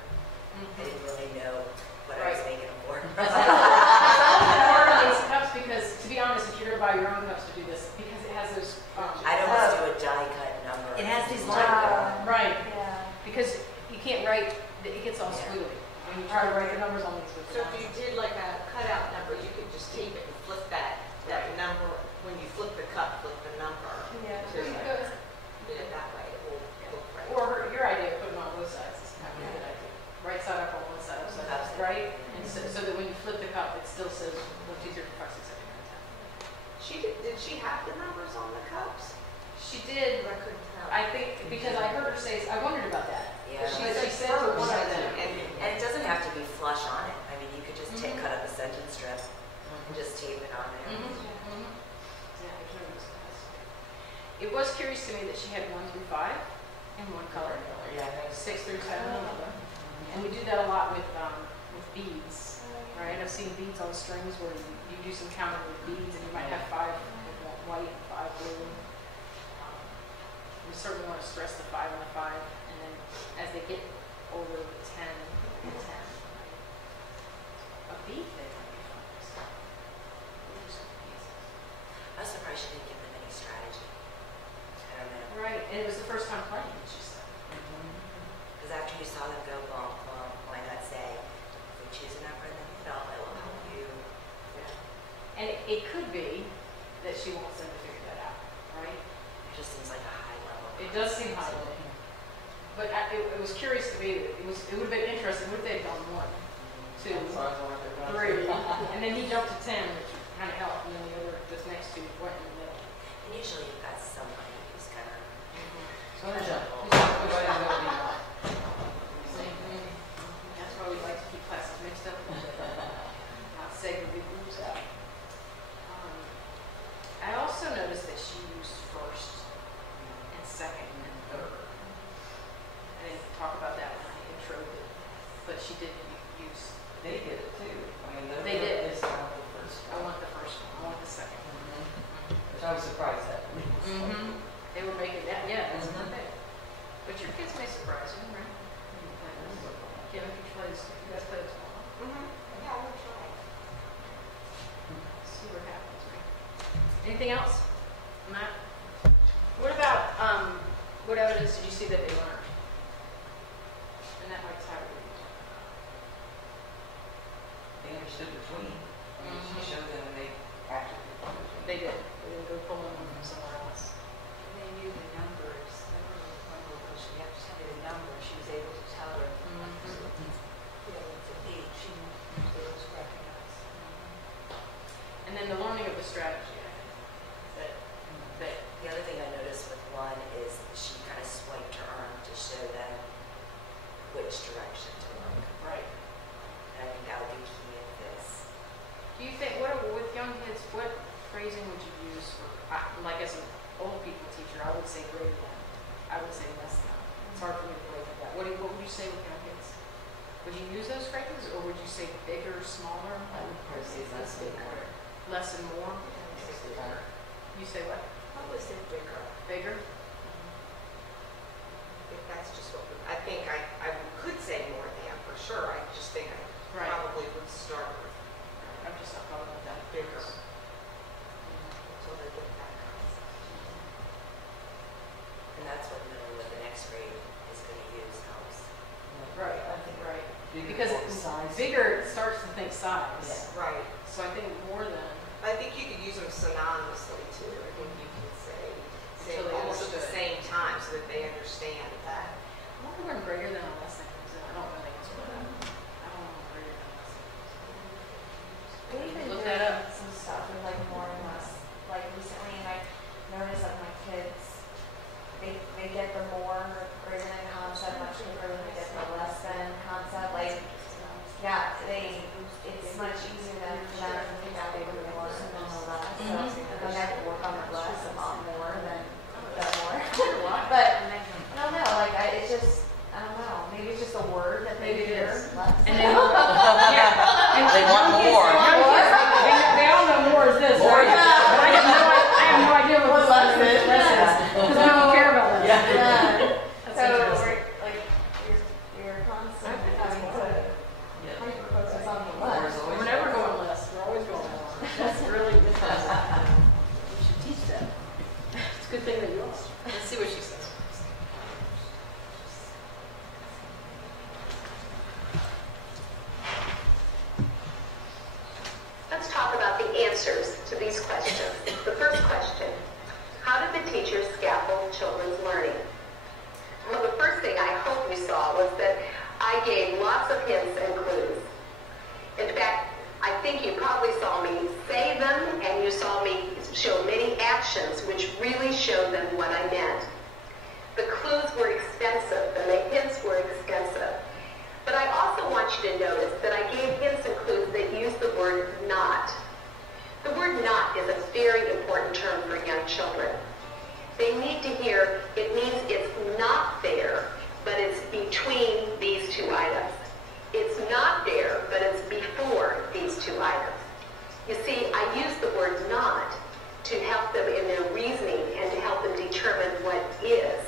I didn't really know what I was making them for. Part of these cups, because to be honest, if you're going to buy your own cups to do this, because it has those. I'd almost do a die cut number. It has these right. Yeah. Because you can't write, it gets all squiggly when you try to write the numbers on these with So if you did like a cutout number, you could just tape it and flip that number. When you flip the cup, flip the number. Yeah. So you did it that way, it will look right. Or your idea of putting them on both sides is kind of a good idea. Right side up on one side, upside down, right? And so that when you flip the cup, it still says 1, 2, 3, 4, 5, 6, 7, 8, 9, 10. Did she have the numbers on the cups? She did. I couldn't tell. I think because I heard her say, I wondered about that. Yeah. She said to one of them, And it doesn't have to be flush on it. I mean, you could just cut up a sentence strip and just tape it on there. Yeah, I can remember this. It was curious to me that she had 1 through 5 in one color, 6 through 10 in another, and we do that a lot with beads, right? I've seen beads on strings where you do some counting with beads, and you might have 5 with white and 5 blue. We certainly want to stress the 5 and the 5, and then as they get older, the 10 and the 10. A bead thing might be fun. I was surprised she didn't give them any strategy. I don't know. Right, and it was the first time playing, she said. Because after you saw them go bump, bump, why not say, if we choose a number in the middle, it will help you. Yeah. And it could be that she wants them to figure that out, right? It just seems like a high level. It does seem high level. But it was curious to me, it would have been interesting, what if they had gone 1, 2, 3, and then he jumped to 10, which kind of helped, and then this next 2 went in the middle. And usually you've got somebody who's kind of That's why we like to keep classes mixed up, not segregate groups out. I also noticed that she used first and second and third. I didn't talk about that when I introed it, but she did use use. They did it too. I mean, They did. They started the first I one. want the first one. I want the second one. Which I was surprised at. Mm-hmm. They were making that, yeah, that's Mhm. not bad. But your kids may surprise you, right? Kim, if you play, you guys play this one. Yeah, I would try. See what happens, right? Anything else? Matt? What about, what evidence did you see that they learned? And that might tie with you. They understood between. I mean, she showed them and they actually did between. They did. They didn't go pulling them from somewhere else. They knew the numbers. I don't remember when she had to tell me the number. She was able to tell her, you know, it's a date. She was able to recognize. And then the learning of the strategy, I think. That The other thing I noticed with one is she kind of swiped her arm to show them which direction to look. right. And I think that would be key in this. Do you think, with young kids, what phrasing would you use for, like as an old people teacher, I would say greater than, I would say less than. It's hard for me to break it down. What would you say with young kids? Would you use those phrases, or would you say bigger, smaller? I would probably say less bigger. Less and more? Bigger. You say what? I would say bigger. Bigger? I think that's just what, I think I could say more than for sure. I just think I Right. probably would start with I'm just not thought about that. bigger until they get that concept. And that's what knowing what the next grade is going to use helps. Right, I think, right. Bigger Because for size. bigger starts to think size. Yeah. Right. So I think more than, I think you could use them synonymously too. I think you can say So they almost at the understood. same time so that they understand that. I wonder when greater than or less than comes in. I don't know the answer to that. I don't know when greater than or less than comes in. We've been Look doing that up. some stuff with like more and less, like recently, and I noticed that my kids, they get the more greater than concept much quicker than they get the less than concept. Like, yeah, it's much easier than for them to think out they would more than the less. So they have to work on the less a lot more than the more. But I don't know, like it's just, I don't know, maybe it's just a word that they Maybe it hear is. less. And then, yeah. And They want more. They all know more is this, More right? is this. But I have no idea what less is. Because I don't care about that. Yeah. That's So interesting. we're like you're constantly having to Yeah. hyper focus on the More is less. always We're never better. going less. We're always going more. That's really interesting. We should teach that. It's a good thing that you are. Let's see what she says. Let's talk about the answers to these questions. The first question, how did the teachers scaffold children's learning? Well, the first thing I hope you saw was that I gave lots of hints and clues. In fact, I think you probably saw me say them, and you saw me show many actions which really showed them what I meant. The clues were extensive, and the hints were extensive. But I also want you to notice that I gave hints and clues that use the word not. The word not is a very important term for young children. They need to hear it means it's not there, but it's between these two items. It's not there, but it's before these two items. You see, I use the word not to help them in their reasoning and to help them determine what is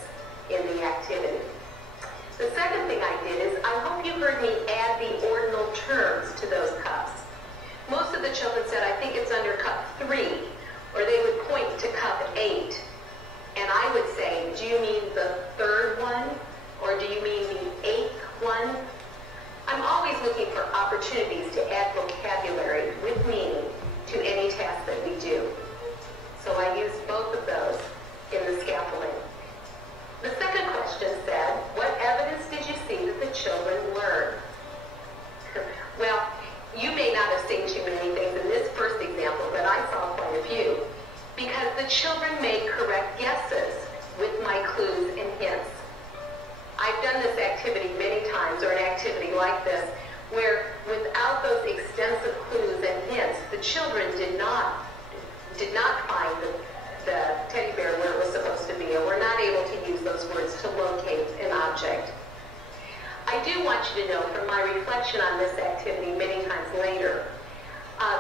in the activity. The second thing I did is I hope you heard me add the ordinal terms to those cups. Most of the children said, I think it's under cup 3, or they would point to cup 8. And I would say, do you mean the third one, or do you mean the 8th one? I'm always looking for opportunities to add vocabulary with meaning to any task that we do. So I used both of those in the scaffolding. The second question said, what evidence did you see that the children learn? Well, you may not have seen too many things in this first example, but I saw quite a few, because the children made correct guesses with my clues and hints. I've done this activity many times, or an activity like this, where without those want you to know from my reflection on this activity many times later,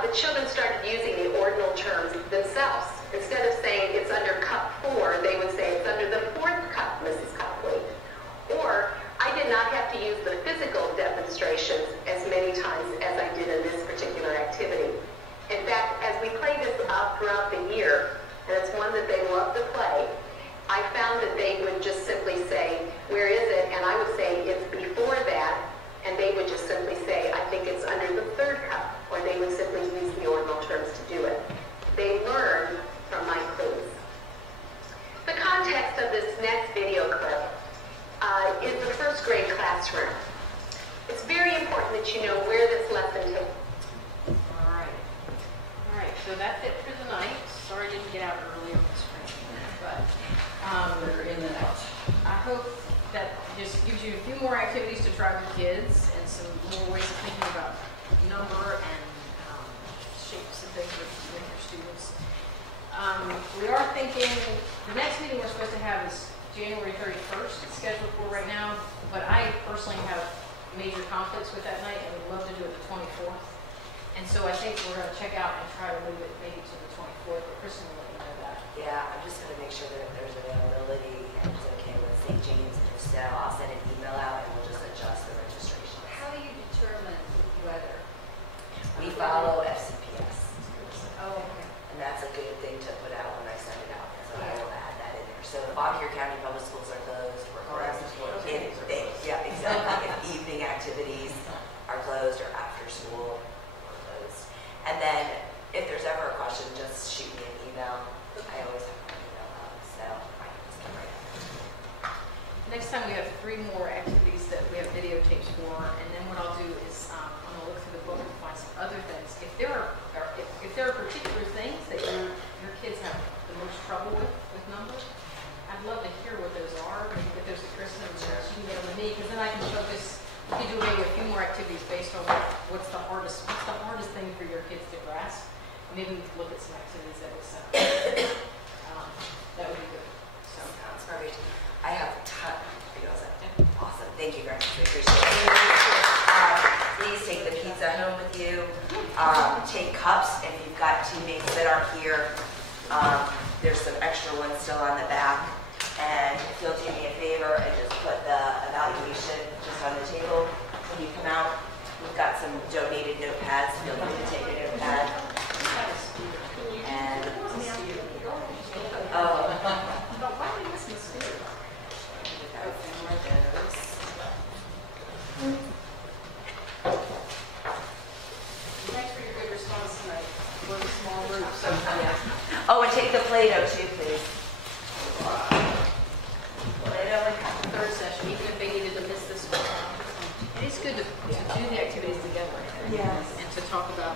the children started using the ordinal terms themselves. Instead of saying it's under cup 4, they would say it's under the 4th cup, Mrs. Copley. Or I did not have to use the physical demonstrations as many times as I did in this particular activity. In fact, as we play this out throughout the year, and it's one that they love to play, I found that they would just simply say, where is it? And I would say, it's before that, and they would just simply say, I think it's under the 3rd cup, or they would simply use the ordinal terms to do it. They learn from my clues. The context of this next video clip is the 1st grade classroom. It's very important that you know where this lesson takes. All right, so that's it for the night. Sorry I didn't get out earlier this morning, but We're in and out. I hope that just gives you a few more activities to try with kids and some more ways of thinking about number and shapes and things with your students. We are thinking, the next meeting we're supposed to have is January 31st, it's scheduled for right now, but I personally have major conflicts with that night and would love to do it the 24th. And so I think we're going to check out and try to move it maybe to the 24th, but Kristen will let you know that. Yeah, I'm just going to make sure that if there's availability and it's okay with St. James, and if so, I'll send an email out and we'll just adjust the registration. How do you determine whether? We follow FCPS. Oh, okay. And that's a good thing to put out when I send it out, so I will add that in there. So if Fauquier County Public Schools are closed, we're closed. Yeah, exactly. If evening activities are closed or after school, we're closed. And then if there's ever a question, just shoot me an email. I always have my email up, so I can just get right up. Next time we have 3 more activities that we have videotapes for, and then what I'll do is I'm going to look through the book and find some other things. If there are particular things that your kids have the most trouble with numbers, I'd love to hear what those are. Maybe get those to Kristen and she can get them to me, because then I can focus. We can do maybe a few more activities based on what's the hardest thing for your kids to grasp. Maybe we could look at some activities that we set up. That would be good. So. Sounds perfect. I have a ton of videos. Awesome. Thank you very much. We appreciate it. Please take the pizza home with you. Take cups if you've got teammates that aren't here. There's some extra ones still on the back. And if you'll do me a favor and just put the evaluation just on the table when you come out. We've got some donated notepads. Feel free to take a notepad. And Why are we missing Stu? Thanks for your good response tonight. We're in a small group, so yeah. oh, and take the Play-Doh too, please. Play-Doh and cup. 3rd session, even if they needed to miss this one. It is good to do the activities together. Yes. And to talk about